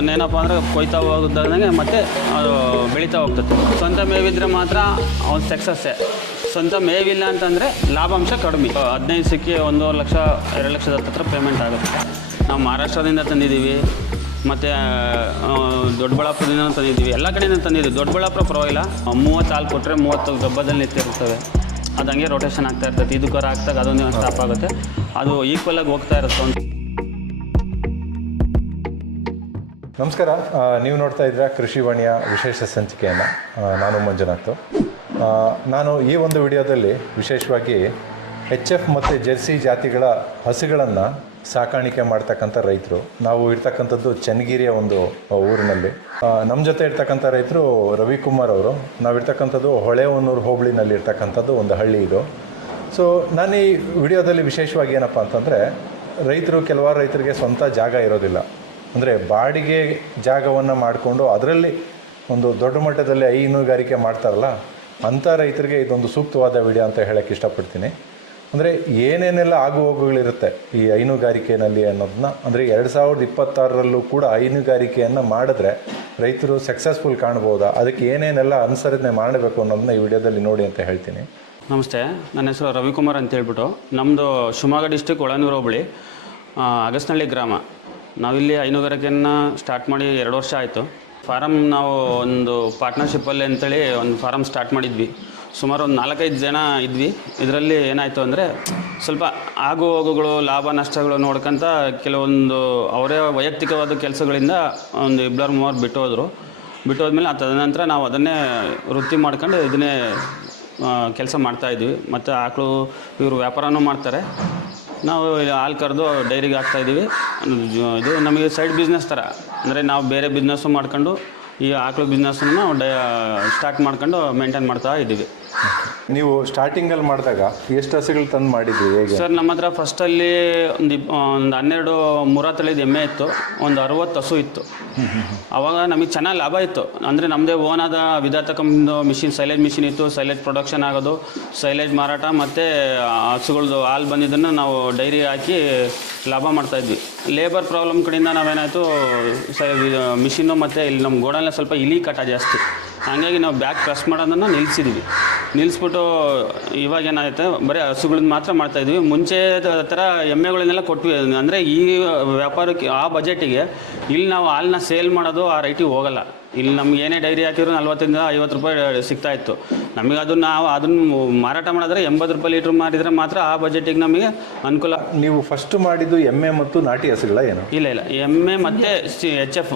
ಅದನ್ನೇನಪ್ಪ ಅಂದರೆ ಕೊಯ್ತಾ ಹೋಗೋದಂಗೆ ಮತ್ತೆ ಅದು ಬೆಳೀತಾ ಹೋಗ್ತದೆ. ಸ್ವಂತ ಮೇವಿದ್ರೆ ಮಾತ್ರ ಅವ್ನು ಸಕ್ಸಸ್ಸೇ. ಸ್ವಂತ ಮೇವಿಲ್ಲ ಅಂತಂದರೆ ಲಾಭಾಂಶ ಕಡಿಮೆ. 15 ಸಿಕ್ಕಿ 1.5 ಲಕ್ಷ 2 ಲಕ್ಷದ ಹತ್ತಿರ ಪೇಮೆಂಟ್ ಆಗುತ್ತೆ. ನಾವು ಮಹಾರಾಷ್ಟ್ರದಿಂದ ತಂದಿದ್ದೀವಿ, ಮತ್ತು ದೊಡ್ಡಬಳ್ಳಾಪುರದಿಂದ ತಂದಿದ್ದೀವಿ, ಎಲ್ಲ ಕಡೆಯಿಂದ ತಂದಿದ್ದೀವಿ. ದೊಡ್ಡಬಳ್ಳಾಪುರ ಪರವಾಗಿಲ್ಲ, 30 ಹಾಲು ಕೊಟ್ಟರೆ 30 ಡಬ್ಬದಲ್ಲಿ ನಿಂತಿರ್ತವೆ. ಅದು ಹಂಗೆ ರೊಟೇಷನ್ ಆಗ್ತಾ ಇರ್ತದೆ. ಇದು ಕರ ಆಗ್ತಾಗ ಅದೊಂದು ಸ್ಟಾಪ್ ಆಗುತ್ತೆ. ಅದು ಈಕ್ವಲಾಗಿ ಹೋಗ್ತಾ ಇರುತ್ತೆ. ನಮಸ್ಕಾರ, ನೀವು ನೋಡ್ತಾ ಇದ್ದೀರಾ ಕೃಷಿವಾಣಿಯ ವಿಶೇಷ ಸಂಚಿಕೆಯನ್ನು. ನಾನು ಮಂಜುನಾಥ್. ನಾನು ಈ ಒಂದು ವಿಡಿಯೋದಲ್ಲಿ ವಿಶೇಷವಾಗಿ HF ಮತ್ತು ಜೆರ್ಸಿ ಜಾತಿಗಳ ಹಸುಗಳನ್ನು ಸಾಕಾಣಿಕೆ ಮಾಡ್ತಕ್ಕಂಥ ರೈತರು. ನಾವು ಇರ್ತಕ್ಕಂಥದ್ದು ಚನ್ನಗಿರಿಯ ಒಂದು ಊರಿನಲ್ಲಿ. ನಮ್ಮ ಜೊತೆ ಇರ್ತಕ್ಕಂಥ ರೈತರು ರವಿಕುಮಾರ್ ಅವರು. ನಾವಿರ್ತಕ್ಕಂಥದ್ದು ಹೊಳೆಹೊನ್ನೂರು ಹೋಬಳಿನಲ್ಲಿ ಇರ್ತಕ್ಕಂಥದ್ದು ಒಂದು ಹಳ್ಳಿ ಇದು. ಸೊ ನಾನು ಈ ವಿಡಿಯೋದಲ್ಲಿ ವಿಶೇಷವಾಗಿ ಏನಪ್ಪ ಅಂತಂದರೆ, ಕೆಲವಾರು ರೈತರಿಗೆ ಸ್ವಂತ ಜಾಗ ಇರೋದಿಲ್ಲ. ಅಂದರೆ ಬಾಡಿಗೆ ಜಾಗವನ್ನು ಮಾಡಿಕೊಂಡು ಅದರಲ್ಲಿ ಒಂದು ದೊಡ್ಡ ಮಟ್ಟದಲ್ಲಿ ಹೈನುಗಾರಿಕೆ ಮಾಡ್ತಾರಲ್ಲ, ಅಂಥ ರೈತರಿಗೆ ಇದೊಂದು ಸೂಕ್ತವಾದ ವಿಡಿಯೋ ಅಂತ ಹೇಳೋಕ್ಕೆ ಇಷ್ಟಪಡ್ತೀನಿ. ಅಂದರೆ ಏನೇನೆಲ್ಲ ಆಗುಹೋಗುಗಳಿರುತ್ತೆ ಈ ಹೈನುಗಾರಿಕೆಯಲ್ಲಿ ಅನ್ನೋದನ್ನ, ಅಂದರೆ 2026ರಲ್ಲೂ ಕೂಡ ಹೈನುಗಾರಿಕೆಯನ್ನು ಮಾಡಿದ್ರೆ ರೈತರು ಸಕ್ಸಸ್ಫುಲ್ ಕಾಣ್ಬೋದಾ, ಅದಕ್ಕೆ ಏನೇನೆಲ್ಲ ಅನುಸರಣೆ ಮಾಡಬೇಕು ಅನ್ನೋದನ್ನ ಈ ವಿಡಿಯೋದಲ್ಲಿ ನೋಡಿ ಅಂತ ಹೇಳ್ತೀನಿ. ನಮಸ್ತೆ, ನನ್ನ ಹೆಸರು ರವಿಕುಮಾರ್ ಅಂತ ಹೇಳ್ಬಿಟ್ಟು. ನಮ್ಮದು ಶಿವಮೊಗ್ಗ ಡಿಸ್ಟಿಕ್ ಹೊಳೆಹೊನ್ನೂರು ಹೋಬಳಿ ಅಗಸನಹಳ್ಳಿ ಗ್ರಾಮ. ನಾವಿಲ್ಲಿ ಹೈನುಗಾರಿಕೆಯನ್ನು ಸ್ಟಾರ್ಟ್ ಮಾಡಿ 2 ವರ್ಷ ಆಯಿತು. ಫಾರಮ್ ನಾವು ಒಂದು ಪಾರ್ಟ್ನರ್ಶಿಪ್ಪಲ್ಲಿ ಅಂತೇಳಿ ಒಂದು ಫಾರಮ್ ಸ್ಟಾರ್ಟ್ ಮಾಡಿದ್ವಿ. ಸುಮಾರು ಒಂದು 4-5 ಜನ ಇದ್ವಿ. ಇದರಲ್ಲಿ ಏನಾಯಿತು ಅಂದರೆ, ಸ್ವಲ್ಪ ಆಗು ಹೋಗುಗಳು, ಲಾಭ ನಷ್ಟಗಳು ನೋಡ್ಕೊಂತ ಕೆಲವೊಂದು ಅವರೇ ವೈಯಕ್ತಿಕವಾದ ಕೆಲಸಗಳಿಂದ ಒಂದು 2-3 ಬಿಟ್ಟು ಹೋದ್ಮೇಲೆ ತದನಂತರ ನಾವು ಅದನ್ನೇ ವೃತ್ತಿ ಮಾಡ್ಕೊಂಡು ಇದನ್ನೇ ಕೆಲಸ ಮಾಡ್ತಾಯಿದ್ವಿ. ಮತ್ತು ಆಕಳು ಇವರು ವ್ಯಾಪಾರನೂ ಮಾಡ್ತಾರೆ. ನಾವು ಹಾಲು ಕರೆದು ಡೈರಿಗೆ ಹಾಕ್ತಾಯಿದ್ದೀವಿ. ಇದು ನಮಗೆ ಸೈಡ್ ಬಿಸ್ನೆಸ್ ಥರ. ಅಂದರೆ ನಾವು ಬೇರೆ ಬಿಸ್ನೆಸ್ಸು ಮಾಡ್ಕೊಂಡು ಈ ಆಕಳು ಬಿಸ್ನೆಸ್ಸನ್ನು ಸ್ಟಾರ್ಟ್ ಮಾಡ್ಕೊಂಡು ಮೇಂಟೈನ್ ಮಾಡ್ತಾ ಇದ್ದೀವಿ. ನೀವು ಸ್ಟಾರ್ಟಿಂಗಲ್ಲಿ ಮಾಡಿದಾಗ ಎಷ್ಟು ಹಸುಗಳು ತಂದು ಮಾಡಿದ್ವಿ ಹೇಗೆ ಸರ್? ನಮ್ಮ ಹತ್ರ ಫಸ್ಟಲ್ಲಿ ಒಂದು 12 ಮುರಾ ತಳಿದ ಎಮ್ಮೆ ಇತ್ತು, ಒಂದು 60 ಹಸು ಇತ್ತು. ಆವಾಗ ನಮಗೆ ಚೆನ್ನಾಗಿ ಲಾಭ ಇತ್ತು. ಅಂದರೆ ನಮ್ಮದೇ ಓನಾದ ವಿಧಾತ ಕಂಪ್ನಿದು ಮಿಷಿನ್, ಸೈಲೇಜ್ ಮಿಷಿನ್ ಇತ್ತು. ಸೈಲೇಜ್ ಪ್ರೊಡಕ್ಷನ್ ಆಗೋದು, ಸೈಲೇಜ್ ಮಾರಾಟ, ಮತ್ತು ಹಸುಗಳದ್ದು ಹಾಲು ಬಂದಿದ್ದನ್ನು ನಾವು ಡೈರಿ ಹಾಕಿ ಲಾಭ ಮಾಡ್ತಾಯಿದ್ವಿ. ಲೇಬರ್ ಪ್ರಾಬ್ಲಮ್ ಕಡೆಯಿಂದ ನಾವೇನಾಯಿತು, ಮಿಷಿನ್ನು ಮತ್ತು ಇಲ್ಲಿ ನಮ್ಮ ಗೋಡಲ್ಲಿ ಸ್ವಲ್ಪ ಇಲಿ ಕಾಟ ಜಾಸ್ತಿ. ಹಾಗಾಗಿ ನಾವು ಬ್ಯಾಗ್ ಪ್ರೆಸ್ ಮಾಡೋದನ್ನು ನಿಲ್ಲಿಸ್ಬಿಟ್ಟು ಇವಾಗ ಏನಾಗುತ್ತೆ, ಬರೀ ಹಸುಗಳನ್ನ ಮಾತ್ರ ಮಾಡ್ತಾಯಿದ್ವಿ. ಮುಂಚೆ ಥರ ಎಮ್ಮೆಗಳನ್ನೆಲ್ಲ ಕೊಟ್ವಿ. ಅಂದರೆ ಈ ವ್ಯಾಪಾರಕ್ಕೆ ಆ ಬಜೆಟಿಗೆ ಇಲ್ಲಿ ನಾವು ಹಾಲನ್ನ ಸೇಲ್ ಮಾಡೋದು ಆ ರೈಟಿಗೆ ಹೋಗಲ್ಲ. ಇಲ್ಲಿ ನಮ್ಗೆ ಏನೇ ಡೈರಿ ಹಾಕಿದ್ರು 40-50 ರೂಪಾಯಿ ಸಿಗ್ತಾಯಿತ್ತು ನಮಗೆ. ಅದನ್ನು ಮಾರಾಟ ಮಾಡಿದ್ರೆ 80 ರೂಪಾಯಿ ಲೀಟ್ರ್ ಮಾರಿದರೆ ಮಾತ್ರ ಆ ಬಜೆಟಿಗೆ ನಮಗೆ ಅನುಕೂಲ. ನೀವು ಫಸ್ಟ್ ಮಾಡಿದ್ದು ಎಮ್ಮೆ ಮತ್ತು ನಾಟಿ ಹಸುಗಳ ಏನು? ಇಲ್ಲ, ಎಮ್ಮೆ ಮತ್ತು HF.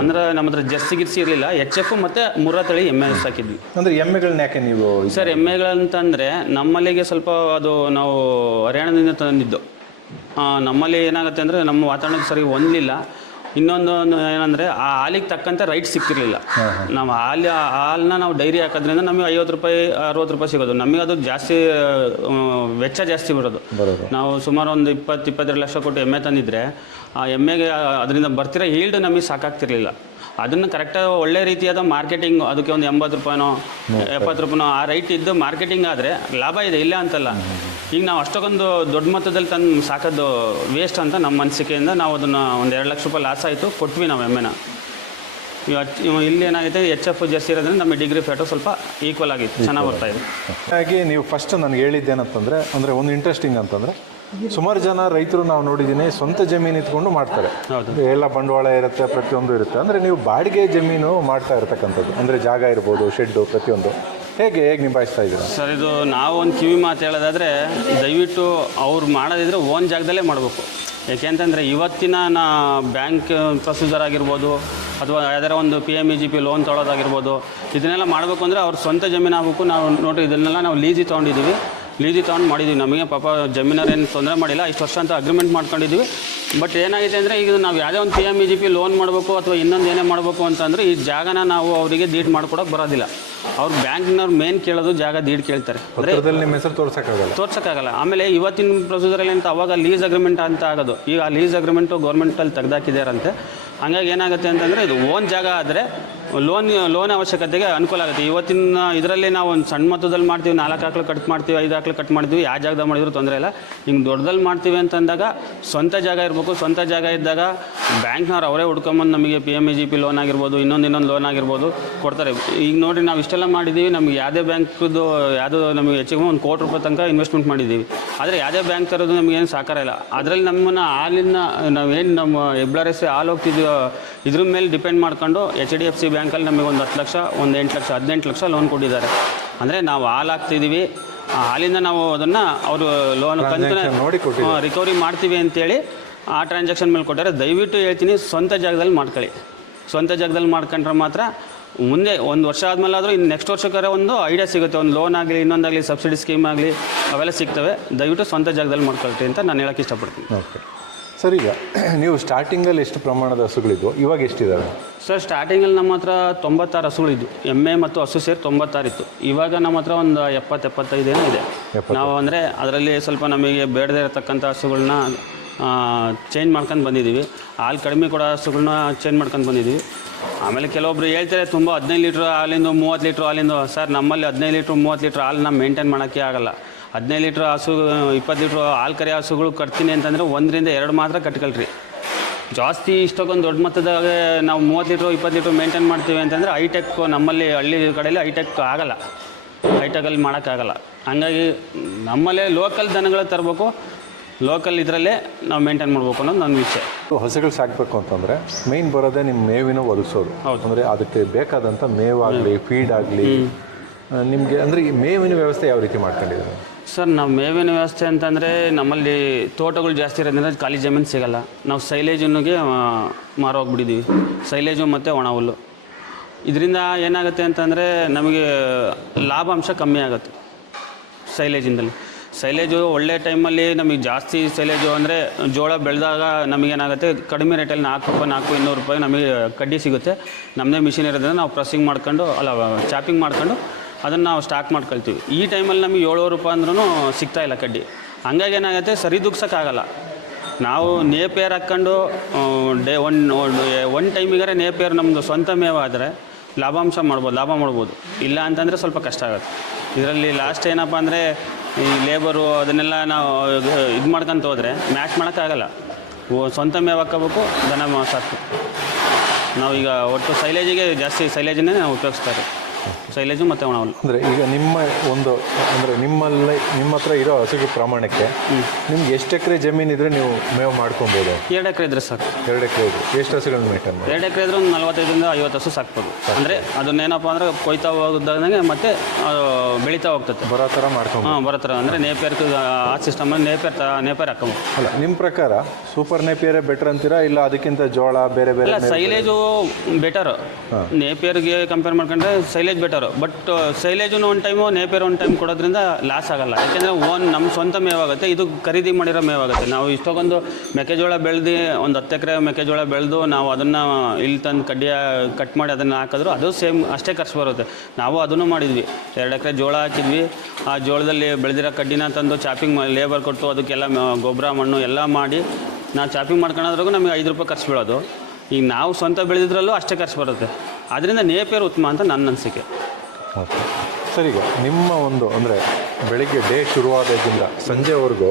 ಅಂದರೆ ನಮ್ಮ ಹತ್ರ ಜರ್ಸಿ ಗಿರ್ಸಿ ಇರಲಿಲ್ಲ. HF ಮತ್ತು ಮುರಾ ತಳಿ ಎಮ್ಮೆ ಸಾಕಿದ್ವಿ. ಅಂದರೆ ಎಮ್ಮೆಗಳನ್ನ ಯಾಕೆ ನೀವು ಸರ್? ಎಮ್ಮೆಗಳಂತಂದರೆ ನಮ್ಮಲ್ಲಿಗೆ ಸ್ವಲ್ಪ ಅದು ನಾವು ಹರಿಯಾಣದಿಂದ ತಂದಿದ್ದು. ನಮ್ಮಲ್ಲಿ ಏನಾಗುತ್ತೆ ಅಂದರೆ, ನಮ್ಮ ವಾತಾವರಣಕ್ಕೆ ಸರಿ ಹೊಂದಲಿಲ್ಲ. ಇನ್ನೊಂದು ಏನಂದರೆ, ಆ ಹಾಲಿಗೆ ತಕ್ಕಂತೆ ರೈಟ್ ಸಿಕ್ತಿರಲಿಲ್ಲ. ನಾವು ಹಾಲನ್ನ ನಾವು ಡೈರಿ ಹಾಕೋದ್ರಿಂದ ನಮಗೆ 50 ರೂಪಾಯಿ 60 ರೂಪಾಯಿ ಸಿಗೋದು. ನಮಗೆ ಅದು ಜಾಸ್ತಿ ವೆಚ್ಚ ಜಾಸ್ತಿ ಬರೋದು. ನಾವು ಸುಮಾರು ಒಂದು 20-22 ಲಕ್ಷ ಕೊಟ್ಟು ಎಮ್ಮೆ ತಂದಿದ್ರೆ ಆ ಎಮ್ಮೆಗೆ ಅದರಿಂದ ಬರ್ತಿರೋ ಈಲ್ಡ್ ನಮಗೆ ಸಾಕಾಗ್ತಿರ್ಲಿಲ್ಲ. ಅದನ್ನು ಕರೆಕ್ಟಾಗಿ ಒಳ್ಳೆ ರೀತಿಯಾದ ಮಾರ್ಕೆಟಿಂಗ್, ಅದಕ್ಕೆ ಒಂದು 80 ರೂಪಾಯಿನೋ 70 ರೂಪಾಯಿನೋ ಆ ರೈಟ್ ಇದ್ದು ಮಾರ್ಕೆಟಿಂಗ್ ಆದರೆ ಲಾಭ ಇದೆ, ಇಲ್ಲ ಅಂತಲ್ಲ. ಈಗ ನಾವು ಅಷ್ಟೊಂದು ದೊಡ್ಡ ಮೊತ್ತದಲ್ಲಿ ತಂದು ಸಾಕೋದು ವೇಸ್ಟ್ ಅಂತ ನಮ್ಮ ಅನಿಸಿಕೆಯಿಂದ ನಾವು ಅದನ್ನು ಒಂದು 2 ಲಕ್ಷ ರೂಪಾಯಿ ಲಾಸ್ ಆಯಿತು, ಕೊಟ್ವಿ ನಾವು ಎಮ್ಮೆನ. ಇಲ್ಲಿ ಏನಾಗಿದೆ, HF ಜರ್ಸಿ ಇರೋದ್ರಿಂದ ನಮ್ಮ ಡಿಗ್ರಿ ಫ್ಯಾಟು ಸ್ವಲ್ಪ ಈಕ್ವಲ್ ಆಗಿತ್ತು, ಚೆನ್ನಾಗಿ ಬರ್ತಾಯಿದೆ. ಹಾಗೆ ನೀವು ಫಸ್ಟ್ ನನಗೆ ಹೇಳಿದ್ದೇನಂತಂದರೆ, ಅಂದರೆ ಒಂದು ಇಂಟ್ರೆಸ್ಟಿಂಗ್ ಅಂತಂದರೆ, ಸುಮಾರು ಜನ ರೈತರು ನಾವು ನೋಡಿದ್ದೀನಿ ಸ್ವಂತ ಜಮೀನು ಇಟ್ಕೊಂಡು ಮಾಡ್ತಾರೆ. ಎಲ್ಲ ಬಂಡವಾಳ ಇರುತ್ತೆ, ಪ್ರತಿಯೊಂದು ಇರುತ್ತೆ. ಅಂದರೆ ನೀವು ಬಾಡಿಗೆ ಜಮೀನು ಮಾಡ್ತಾ ಇರತಕ್ಕಂಥದ್ದು, ಅಂದರೆ ಜಾಗ ಇರ್ಬೋದು, ಶೆಡ್ಡು, ಪ್ರತಿಯೊಂದು ಹೇಗೆ ನಿಭಾಯಿಸ್ತಾ ಇದ್ದೀರಾ ಸರ್? ಇದು ನಾವು ಒಂದು ಕಿವಿ ಮಾತು ಹೇಳೋದಾದರೆ, ದಯವಿಟ್ಟು ಅವ್ರು ಮಾಡೋದಿದ್ರೆ ಓನ್ ಜಾಗದಲ್ಲೇ ಮಾಡಬೇಕು. ಯಾಕೆಂತಂದರೆ ಇವತ್ತಿನ ಬ್ಯಾಂಕ್ ಪ್ರೊಸೀಜರ್ ಆಗಿರ್ಬೋದು, ಅಥವಾ ಯಾವ್ದಾರ ಒಂದು PMEGP ಲೋನ್ ತೊಗೊಳೋದಾಗಿರ್ಬೋದು, ಇದನ್ನೆಲ್ಲ ಮಾಡಬೇಕು ಅಂದರೆ ಅವ್ರ ಸ್ವಂತ ಜಮೀನು ಆಗಬೇಕು. ನಾವು ನೋಡಿ ಇದನ್ನೆಲ್ಲ ನಾವು ಲೀಸಿಗೆ ತೊಗೊಂಡಿದ್ದೀವಿ, ಮಾಡಿದ್ದೀವಿ. ನಮಗೆ ಪಾಪ ಜಮೀನರು ಏನು ತೊಂದರೆ ಮಾಡಿಲ್ಲ, ಇಷ್ಟು ವರ್ಷ ಅಂತ ಅಗ್ರಿಮೆಂಟ್ ಮಾಡ್ಕೊಂಡಿದ್ದೀವಿ. ಬಟ್ ಏನಾಗಿದೆ ಅಂದರೆ, ಈಗ ನಾವು ಯಾವುದೇ ಒಂದು PMEGP ಲೋನ್ ಮಾಡಬೇಕು ಅಥವಾ ಇನ್ನೊಂದು ಏನೇ ಮಾಡಬೇಕು ಅಂತಂದರೆ, ಈ ಜಾಗನ ನಾವು ಅವರಿಗೆ ದೀಡ್ ಮಾಡ್ಕೊಡೋಕೆ ಬರೋದಿಲ್ಲ. ಅವ್ರು ಬ್ಯಾಂಕ್ನವ್ರು ಮೇನ್ ಕೇಳೋದು ಜಾಗ ದೀಡ್ ಕೇಳ್ತಾರೆ, ನಿಮ್ಮ ಹೆಸರು ತೋರ್ಸೋಕ್ಕಾಗಲ್ಲ. ಆಮೇಲೆ ಇವತ್ತಿನ ಪ್ರೊಸೀಜರಲ್ಲಿ ಅಂತ ಅವಾಗ ಲೀಸ್ ಅಗ್ರಿಮೆಂಟ್ ಅಂತ ಆಗೋದು. ಈಗ ಆ ಲೀಸ್ ಅಗ್ರಿಮೆಂಟು ಗೌರ್ಮೆಂಟಲ್ಲಿ ತೆಗೆದಾಕಿದ್ದಾರಂತೆ. ಹಂಗಾಗಿ ಏನಾಗುತ್ತೆ ಅಂತಂದರೆ, ಇದು ಓನ್ ಜಾಗ ಆದರೆ ಲೋನ್ ಅವಶ್ಯಕತೆಗೆ ಅನುಕೂಲ ಆಗುತ್ತೆ. ಇವತ್ತಿನ ಇದರಲ್ಲಿ ನಾವು ಒಂದು ಸಣ್ಣ ಮೊತ್ತದಲ್ಲಿ ಮಾಡ್ತೀವಿ, 4 ಆಕಳು ಕಟ್ ಮಾಡ್ತೀವಿ, 5 ಆಕಳು ಕಟ್ ಮಾಡ್ತೀವಿ, ಯಾವ ಜಾಗದಾಗ ಮಾಡಿದ್ರು ತೊಂದರೆ ಇಲ್ಲ. ಹಿಂಗೆ ದೊಡ್ಡದಲ್ಲಿ ಮಾಡ್ತೀವಿ ಅಂತಂದಾಗ ಸ್ವಂತ ಜಾಗ ಇರಬೇಕು. ಸ್ವಂತ ಜಾಗ ಇದ್ದಾಗ ಬ್ಯಾಂಕ್ನವ್ರು ಅವರೇ ಹುಡ್ಕೊಂಬಂದು ನಮಗೆ PMEGP ಲೋನ್ ಆಗಿರ್ಬೋದು, ಇನ್ನೊಂದು ಲೋನ್ ಆಗಿರ್ಬೋದು ಕೊಡ್ತಾರೆ. ಈಗ ನೋಡಿ ನಾವು ಇಷ್ಟೆಲ್ಲ ಮಾಡಿದ್ದೀವಿ, ನಮಗೆ ಯಾವುದೇ ಬ್ಯಾಂಕ್ದು ಯಾವುದೋ ನಮಗೆ ಹೆಚ್ಚಿಗೆ ₹1 ಕೋಟಿ ತನಕ ಇನ್ವೆಸ್ಟ್ಮೆಂಟ್ ಮಾಡಿದ್ದೀವಿ. ಆದರೆ ಯಾವುದೇ ಬ್ಯಾಂಕ್ ತರೋದು ನಮಗೇನು ಸಾಕಾರ ಇಲ್ಲ. ಅದರಲ್ಲಿ ನಮ್ಮನ್ನು ಹಾಲಿನ ನಾವೇನು ನಮ್ಮ ಹೆಬ್ಳಾರಸಿ ಹಾಲು ಹೋಗ್ತಿದ್ದೀವೋ ಇದ್ರ ಮೇಲೆ ಡಿಪೆಂಡ್ ಮಾಡ್ಕೊಂಡು HDFC ಬ್ಯಾಂಕಲ್ಲಿ ನಮಗೆ ಒಂದು 10 ಲಕ್ಷ, ಒಂದು 8 ಲಕ್ಷ, 18 ಲಕ್ಷ ಲೋನ್ ಕೊಟ್ಟಿದ್ದಾರೆ. ಅಂದರೆ ನಾವು ಹಾಲು ಹಾಕ್ತಿದ್ದೀವಿ, ಆ ಹಾಲಿಂದ ನಾವು ಅದನ್ನು ಅವರು ಲೋನ್ ಕಂತು ರಿಕವರಿ ಮಾಡ್ತೀವಿ ಅಂತೇಳಿ ಆ ಟ್ರಾನ್ಸಾಕ್ಷನ್ ಮೇಲೆ ಕೊಟ್ಟಾರೆ. ದಯವಿಟ್ಟು ಹೇಳ್ತೀನಿ, ಸ್ವಂತ ಜಾಗದಲ್ಲಿ ಮಾಡ್ಕೊಳ್ಳಿ. ಸ್ವಂತ ಜಾಗದಲ್ಲಿ ಮಾಡ್ಕೊಂಡ್ರೆ ಮಾತ್ರ ಮುಂದೆ 1 ವರ್ಷ ಆದಮೇಲೆ ಆದರೂ ಇನ್ನು ನೆಕ್ಸ್ಟ್ ವರ್ಷಕ್ಕಾರೆ ಒಂದು ಐಡಿಯಾ ಸಿಗುತ್ತೆ. ಒಂದು ಲೋನ್ ಆಗಲಿ, ಇನ್ನೊಂದಾಗಲಿ, ಸಬ್ಸಿಡಿ ಸ್ಕೀಮ್ ಆಗಲಿ, ಅವೆಲ್ಲ ಸಿಗ್ತವೆ. ದಯವಿಟ್ಟು ಸ್ವಂತ ಜಾಗದಲ್ಲಿ ಮಾಡ್ಕೊಳ್ತೀವಿ ಅಂತ ನಾನು ಹೇಳೋಕ್ಕೆ ಇಷ್ಟಪಡ್ತೀನಿ. ಓಕೆ ಸರ್, ಈಗ ನೀವು ಸ್ಟಾರ್ಟಿಂಗಲ್ಲಿ ಎಷ್ಟು ಪ್ರಮಾಣದ ಹಸುಗಳಿದ್ವು, ಇವಾಗ ಎಷ್ಟಿದ್ದಾವೆ? ಸರ್, ಸ್ಟಾರ್ಟಿಂಗಲ್ಲಿ ನಮ್ಮ ಹತ್ರ 96 ಹಸುಗಳಿದ್ದು, ಎಮ್ಮೆ ಮತ್ತು ಹಸು ಸೇರಿ 96 ಇತ್ತು. ಇವಾಗ ನಮ್ಮ ಹತ್ರ ಒಂದು 70-75 ಏನೋ ಇದೆ. ನಾವು ಅಂದರೆ ಅದರಲ್ಲಿ ಸ್ವಲ್ಪ ನಮಗೆ ಬೇಡದೇ ಇರತಕ್ಕಂಥ ಹಸುಗಳನ್ನ ಚೇಂಜ್ ಮಾಡ್ಕೊಂಡು ಬಂದಿದ್ದೀವಿ. ಹಾಲು ಕಡಿಮೆ ಕೊಡೋ ಹಸುಗಳನ್ನ ಚೇಂಜ್ ಮಾಡ್ಕೊಂಡು ಬಂದಿದ್ದೀವಿ. ಆಮೇಲೆ ಕೆಲವೊಬ್ರು ಹೇಳ್ತಾರೆ ತುಂಬ 15 ಲೀಟ್ರ್ ಹಾಲಿಂದು 30 ಲೀಟ್ರ್ ಹಾಲಿಂದು. ಸರ್, ನಮ್ಮಲ್ಲಿ 15 ಲೀಟ್ರ್ 30 ಲೀಟ್ರ್ ಹಾಲನ್ನ ಮೇಂಟೈನ್ ಮಾಡೋಕ್ಕೆ ಆಗಲ್ಲ. 15 ಲೀಟ್ರ್ ಹಸು 20 ಲೀಟ್ರ್ ಹಾಲು ಕರೆ ಹಸುಗಳು ಕಟ್ತೀನಿ ಅಂತಂದರೆ 1 ರಿಂದ 2 ಮಾತ್ರ ಕಟ್ಕೊಳ್ರಿ. ಜಾಸ್ತಿ ಇಷ್ಟಕ್ಕೊಂದು ದೊಡ್ಡ ಮೊತ್ತದಾಗ ನಾವು 30 ಲೀಟ್ರ್ 20 ಲೀಟ್ರ್ ಮೇಂಟೈನ್ ಮಾಡ್ತೀವಿ ಅಂತಂದರೆ ಹೈಟೆಕ್ ನಮ್ಮಲ್ಲಿ ಹಳ್ಳಿ ಕಡೆಯಲ್ಲಿ ಹೈಟೆಕ್ ಆಗಲ್ಲ, ಹೈಟೆಕಲ್ಲಿ ಮಾಡೋಕ್ಕಾಗಲ್ಲ. ಹಂಗಾಗಿ ನಮ್ಮಲ್ಲೇ ಲೋಕಲ್ ದನಗಳು ತರಬೇಕು, ಲೋಕಲ್ ಇದರಲ್ಲೇ ನಾವು ಮೇಂಟೈನ್ ಮಾಡಬೇಕು ಅನ್ನೋದು ನನ್ನ ವಿಷಯ. ಹಸುಗಳು ಸಾಕಬೇಕು ಅಂತಂದರೆ ಮೇಯ್ನ್ ಬರೋದೇ ನಿಮ್ಮ ಮೇವಿನ ಒದಗಿಸೋದು. ಅಂದರೆ ಅದಕ್ಕೆ ಬೇಕಾದಂಥ ಮೇವಾಗಲಿ, ಫೀಡ್ ಆಗಲಿ ನಿಮಗೆ, ಅಂದರೆ ಈ ಮೇವಿನ ವ್ಯವಸ್ಥೆ ಯಾವ ರೀತಿ ಮಾಡ್ಕೊಂಡಿದ್ದಾರೆ? ಸರ್, ನಾವು ಮೇವಿನ ವ್ಯವಸ್ಥೆ ಅಂತಂದರೆ ನಮ್ಮಲ್ಲಿ ತೋಟಗಳು ಜಾಸ್ತಿ ಇರೋದ್ರಿಂದ ಖಾಲಿ ಜಮೀನು ಸಿಗೋಲ್ಲ. ನಾವು ಸೈಲೇಜಿಗೆ ಮಾರೋಗ್ಬಿಟ್ಟಿದ್ದೀವಿ, ಸೈಲೇಜು ಮತ್ತು ಒಣ ಹುಲ್ಲು. ಇದರಿಂದ ಏನಾಗುತ್ತೆ ಅಂತಂದರೆ ನಮಗೆ ಲಾಭಾಂಶ ಕಮ್ಮಿ ಆಗುತ್ತೆ ಸೈಲೇಜಿಂದಲ್ಲಿ. ಸೈಲೇಜು ಒಳ್ಳೆ ಟೈಮಲ್ಲಿ ನಮಗೆ ಜಾಸ್ತಿ ಸೈಲೇಜು ಅಂದರೆ ಜೋಳ ಬೆಳೆದಾಗ ನಮಗೇನಾಗುತ್ತೆ, ಕಡಿಮೆ ರೇಟಲ್ಲಿ ₹400-400 ನಮಗೆ ಕಡ್ಡಿ ಸಿಗುತ್ತೆ. ನಮ್ಮದೇ ಮಿಷಿನ್ ಇರೋದ್ರಿಂದ ನಾವು ಪ್ರೆಸ್ಸಿಂಗ್ ಮಾಡ್ಕೊಂಡು ಚಾಪಿಂಗ್ ಮಾಡ್ಕೊಂಡು ಅದನ್ನು ನಾವು ಸ್ಟಾಕ್ ಮಾಡ್ಕೊಳ್ತೀವಿ. ಈ ಟೈಮಲ್ಲಿ ನಮಗೆ ₹700 ಅಂದ್ರೂ ಸಿಗ್ತಾಯಿಲ್ಲ ಕಡ್ಡಿ. ಹಂಗಾಗಿ ಏನಾಗುತ್ತೆ, ಸರಿದೂಗ್ಸೋಕ್ಕಾಗಲ್ಲ. ನಾವು ನೇಪಿಯರ್ ಹಾಕ್ಕೊಂಡು ಒನ್ ಟೈಮಿಗಾರೆ ನೇಪಿಯರ್ ನಮ್ಮದು ಸ್ವಂತ ಮೇವಾದರೆ ಲಾಭ ಮಾಡ್ಬೋದು. ಇಲ್ಲ ಅಂತಂದರೆ ಸ್ವಲ್ಪ ಕಷ್ಟ ಆಗುತ್ತೆ. ಇದರಲ್ಲಿ ಲಾಸ್ಟ್ ಏನಪ್ಪ ಅಂದರೆ ಈ ಲೇಬರು ಅದನ್ನೆಲ್ಲ ನಾವು ಇದು ಮಾಡ್ಕೊಂತ ಹೋದರೆ ಮ್ಯಾಚ್ ಮಾಡೋಕ್ಕಾಗಲ್ಲ. ಸ್ವಂತ ಮೇವು ಹಾಕೋಬೇಕು, ದನ ಸಾಕಬೇಕು. ನಾವೀಗ ಒಟ್ಟು ಸೈಲೇಜಿಗೆ ಜಾಸ್ತಿ ಸೈಲೇಜನ್ನೇ ನಾವು ಉಪಯೋಗಿಸ್ತಾರೆ, ಸೈಲೇಜು ಮತ್ತು ಒಣ ಹುಲ್ಲು. ಅಂದರೆ ಈಗ ನಿಮ್ಮ ಹತ್ರ ಇರೋ ಹಸುಗಳ ಪ್ರಮಾಣಕ್ಕೆ ನಿಮ್ಗೆ ಎಷ್ಟು ಎಕರೆ ಜಮೀನು ಇದ್ರೆ ನೀವು ಮೇವು ಮಾಡ್ಕೊಬೋದು? 2 ಎಕರೆ ಇದ್ರೆ ಸಾಕು. 2 ಎಕರೆ ಇದ್ರೆ ಎಷ್ಟು ಹಸುಗಳನ್ನ ಮೇಂಟೈನ್ ಮಾಡಿ? 2 ಎಕರೆ ಇದ್ರೆ ಒಂದು 45-50 ಹಸು ಸಾಕ್ಬೋದು. ಅಂದರೆ ಅದನ್ನೇನಪ್ಪ ಅಂದರೆ ಕೊಯ್ತಾ ಹೋಗೋದಾಗೆ ಮತ್ತೆ ಬೆಳೀತಾ ಹೋಗ್ತದೆ, ಬರೋ ಥರ ಮಾಡ್ಕೊಂಡು. ಬರೋ ಥರ ಅಂದರೆ ನೇಪಿಯರ್ ಆ ಸಿಸ್ಟಮಲ್ಲಿ ನೇಪಿಯರ್ ಹಾಕೋಬೋದು. ಅಲ್ಲ, ನಿಮ್ಮ ಪ್ರಕಾರ ಸೂಪರ್ ನೇಪಿಯರೇ ಬೆಟರ್ ಅಂತೀರಾ, ಇಲ್ಲ ಅದಕ್ಕಿಂತ ಜೋಳ ಬೇರೆ ಬೇರೆ? ಇಲ್ಲ, ಸೈಲೇಜು ಬೆಟರು. ನೇಪಿಯರ್ಗೆ ಕಂಪೇರ್ ಮಾಡ್ಕೊಂಡ್ರೆ ಸೈಲೇಜ್ ಬೆಟರು. ಬಟ್ ಸೈಲೇಜು ಒಂದು ಟೈಮು, ನೇಪಿಯರ್ ಒಂದು ಟೈಮ್ ಕೊಡೋದ್ರಿಂದ ಲಾಸ್ ಆಗಲ್ಲ. ಯಾಕೆಂದರೆ ನಮ್ಮ ಸ್ವಂತ ಮೇವಾಗುತ್ತೆ, ಇದು ಖರೀದಿ ಮಾಡಿರೋ ಮೇವಾಗುತ್ತೆ. ನಾವು ಇಷ್ಟೊಂದು ಮೆಕ್ಕೆಜೋಳ ಬೆಳೆದು ಒಂದು 10 ಎಕರೆ ಮೆಕ್ಕೆಜೋಳ ಬೆಳೆದು ನಾವು ಅದನ್ನು ಇಲ್ಲಿ ತಂದು ಕಡ್ಡಿಯ ಕಟ್ ಮಾಡಿ ಅದನ್ನು ಹಾಕಿದ್ರು ಅದು ಸೇಮ್ ಅಷ್ಟೇ ಖರ್ಚು ಬರುತ್ತೆ. ನಾವು ಅದನ್ನು ಮಾಡಿದ್ವಿ. 2 ಎಕರೆ ಜೋಳ ಹಾಕಿದ್ವಿ. ಆ ಜೋಳದಲ್ಲಿ ಬೆಳೆದಿರೋ ಕಡ್ಡಿನ ತಂದು ಚಾಪಿಂಗ್ ಲೇಬರ್ ಕೊಟ್ಟು ಅದಕ್ಕೆಲ್ಲ ಗೊಬ್ಬರ ಮಣ್ಣು ಎಲ್ಲ ಮಾಡಿ ನಾವು ಚಾಪಿಂಗ್ ಮಾಡ್ಕೊಳ್ಳೋದ್ರಾಗೂ ನಮಗೆ ₹5 ಖರ್ಚು ಬೀಳೋದು. ಈಗ ನಾವು ಸ್ವಂತ ಬೆಳೆದಿದ್ರಲ್ಲೂ ಅಷ್ಟೇ ಖರ್ಚು ಬರುತ್ತೆ. ಆದ್ದರಿಂದ ನೇಪಿಯರ್ ಉತ್ತಮ ಅಂತ ನನ್ನ ಅನಿಸಿಕೆ. ಓಕೆ ಸರ್, ಈಗ ನಿಮ್ಮ ಒಂದು ಅಂದರೆ ಬೆಳಿಗ್ಗೆ ಡೇ ಶುರುವಾದಾಗಿಂದ ಸಂಜೆವರೆಗೂ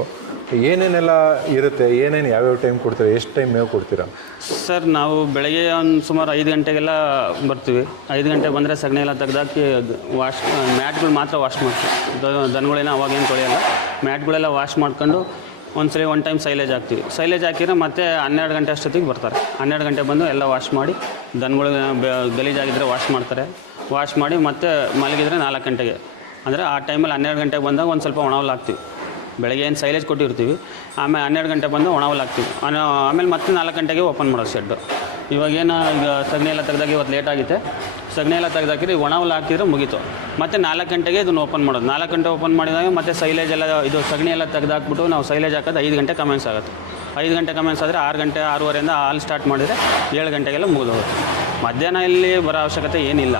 ಏನೇನೆಲ್ಲ ಇರುತ್ತೆ, ಯಾವ್ಯಾವ ಟೈಮ್ ಕೊಡ್ತೀರಾ, ಎಷ್ಟು ಟೈಮ್ ಮೇವು ಕೊಡ್ತೀರಾ? ಸರ್, ನಾವು ಬೆಳಗ್ಗೆ ಒಂದು ಸುಮಾರು 5 ಗಂಟೆಗೆಲ್ಲ ಬರ್ತೀವಿ. 5 ಗಂಟೆಗೆ ಬಂದರೆ ಸಗಣಿ ಎಲ್ಲ ತೆಗೆದಾಕಿ ಮ್ಯಾಟ್ಗಳು ಮಾತ್ರ ವಾಶ್ ಮಾಡ್ತೀವಿ. ದನಗಳೇನೋ ಅವಾಗೇನು ತೊಳೆಯಲ್ಲ. ಮ್ಯಾಟ್ಗಳೆಲ್ಲ ವಾಶ್ ಮಾಡ್ಕೊಂಡು ಒಂದು ಟೈಮ್ ಸೈಲೇಜ್ ಹಾಕ್ತೀವಿ. ಸೈಲೇಜ್ ಹಾಕಿದ್ರೆ ಮತ್ತೆ 12 ಗಂಟೆ ಅಷ್ಟೊತ್ತಿಗೆ ಬರ್ತಾರೆ. 12 ಗಂಟೆ ಬಂದು ಎಲ್ಲ ವಾಶ್ ಮಾಡಿ, ದನಗಳು ಗಲೀಜಾಗಿದ್ದರೆ ವಾಶ್ ಮಾಡ್ತಾರೆ. ವಾಶ್ ಮಾಡಿ ಮತ್ತೆ ಮಲಗಿದ್ರೆ 4 ಗಂಟೆಗೆ, ಅಂದರೆ ಆ ಟೈಮಲ್ಲಿ 12 ಗಂಟೆಗೆ ಬಂದಾಗ ಒಂದು ಸ್ವಲ್ಪ ಒಣ ಹುಲ್ಲು ಹಾಕ್ತೀವಿ. ಬೆಳಗ್ಗೆ ಏನು ಸೈಲೇಜ್ ಕೊಟ್ಟಿರ್ತೀವಿ, ಆಮೇಲೆ 12 ಗಂಟೆ ಬಂದು ಒಣ ಹುಲ್ಲು ಹಾಕ್ತೀವಿ. ಆಮೇಲೆ ಮತ್ತೆ 4 ಗಂಟೆಗೆ ಓಪನ್ ಮಾಡೋದು ಶೆಡ್ಡು. ಇವಾಗೇನು ಈಗ ಸಗಣಿ ಎಲ್ಲ ತೆಗೆದಾಗ ಇವತ್ತು ಲೇಟ್ ಆಗಿದೆ, ಸಗಣಿ ಎಲ್ಲ ತೆಗೆದಾಕಿದ್ರೆ ಒಣ ಹುಲ್ಲು ಹಾಕಿದ್ರೆ ಮುಗೀತು. ಮತ್ತು 4 ಗಂಟೆಗೆ ಇದನ್ನು ಓಪನ್ ಮಾಡೋದು. 4 ಗಂಟೆ ಓಪನ್ ಮಾಡಿದಾಗ ಮತ್ತೆ ಸೈಲೇಜ್ ಎಲ್ಲ ಇದು ಸಗಣಿ ಎಲ್ಲ ತೆಗೆದಾಕ್ಬಿಟ್ಟು ನಾವು ಸೈಲೇಜ್ ಹಾಕೋದು 5 ಗಂಟೆ ಕಮೆನ್ಸ್ ಆಗುತ್ತೆ. 5 ಗಂಟೆ ಕಮೆನ್ಸ್ ಆದರೆ 6 ಗಂಟೆ 6:30 ಹಾಲು ಸ್ಟಾರ್ಟ್ ಮಾಡಿದರೆ 7 ಗಂಟೆಗೆಲ್ಲ ಮುಗಿದು ಹೋಗುತ್ತೆ. ಮಧ್ಯಾಹ್ನ ಇಲ್ಲಿ ಬರೋ ಅವಶ್ಯಕತೆ ಏನಿಲ್ಲ.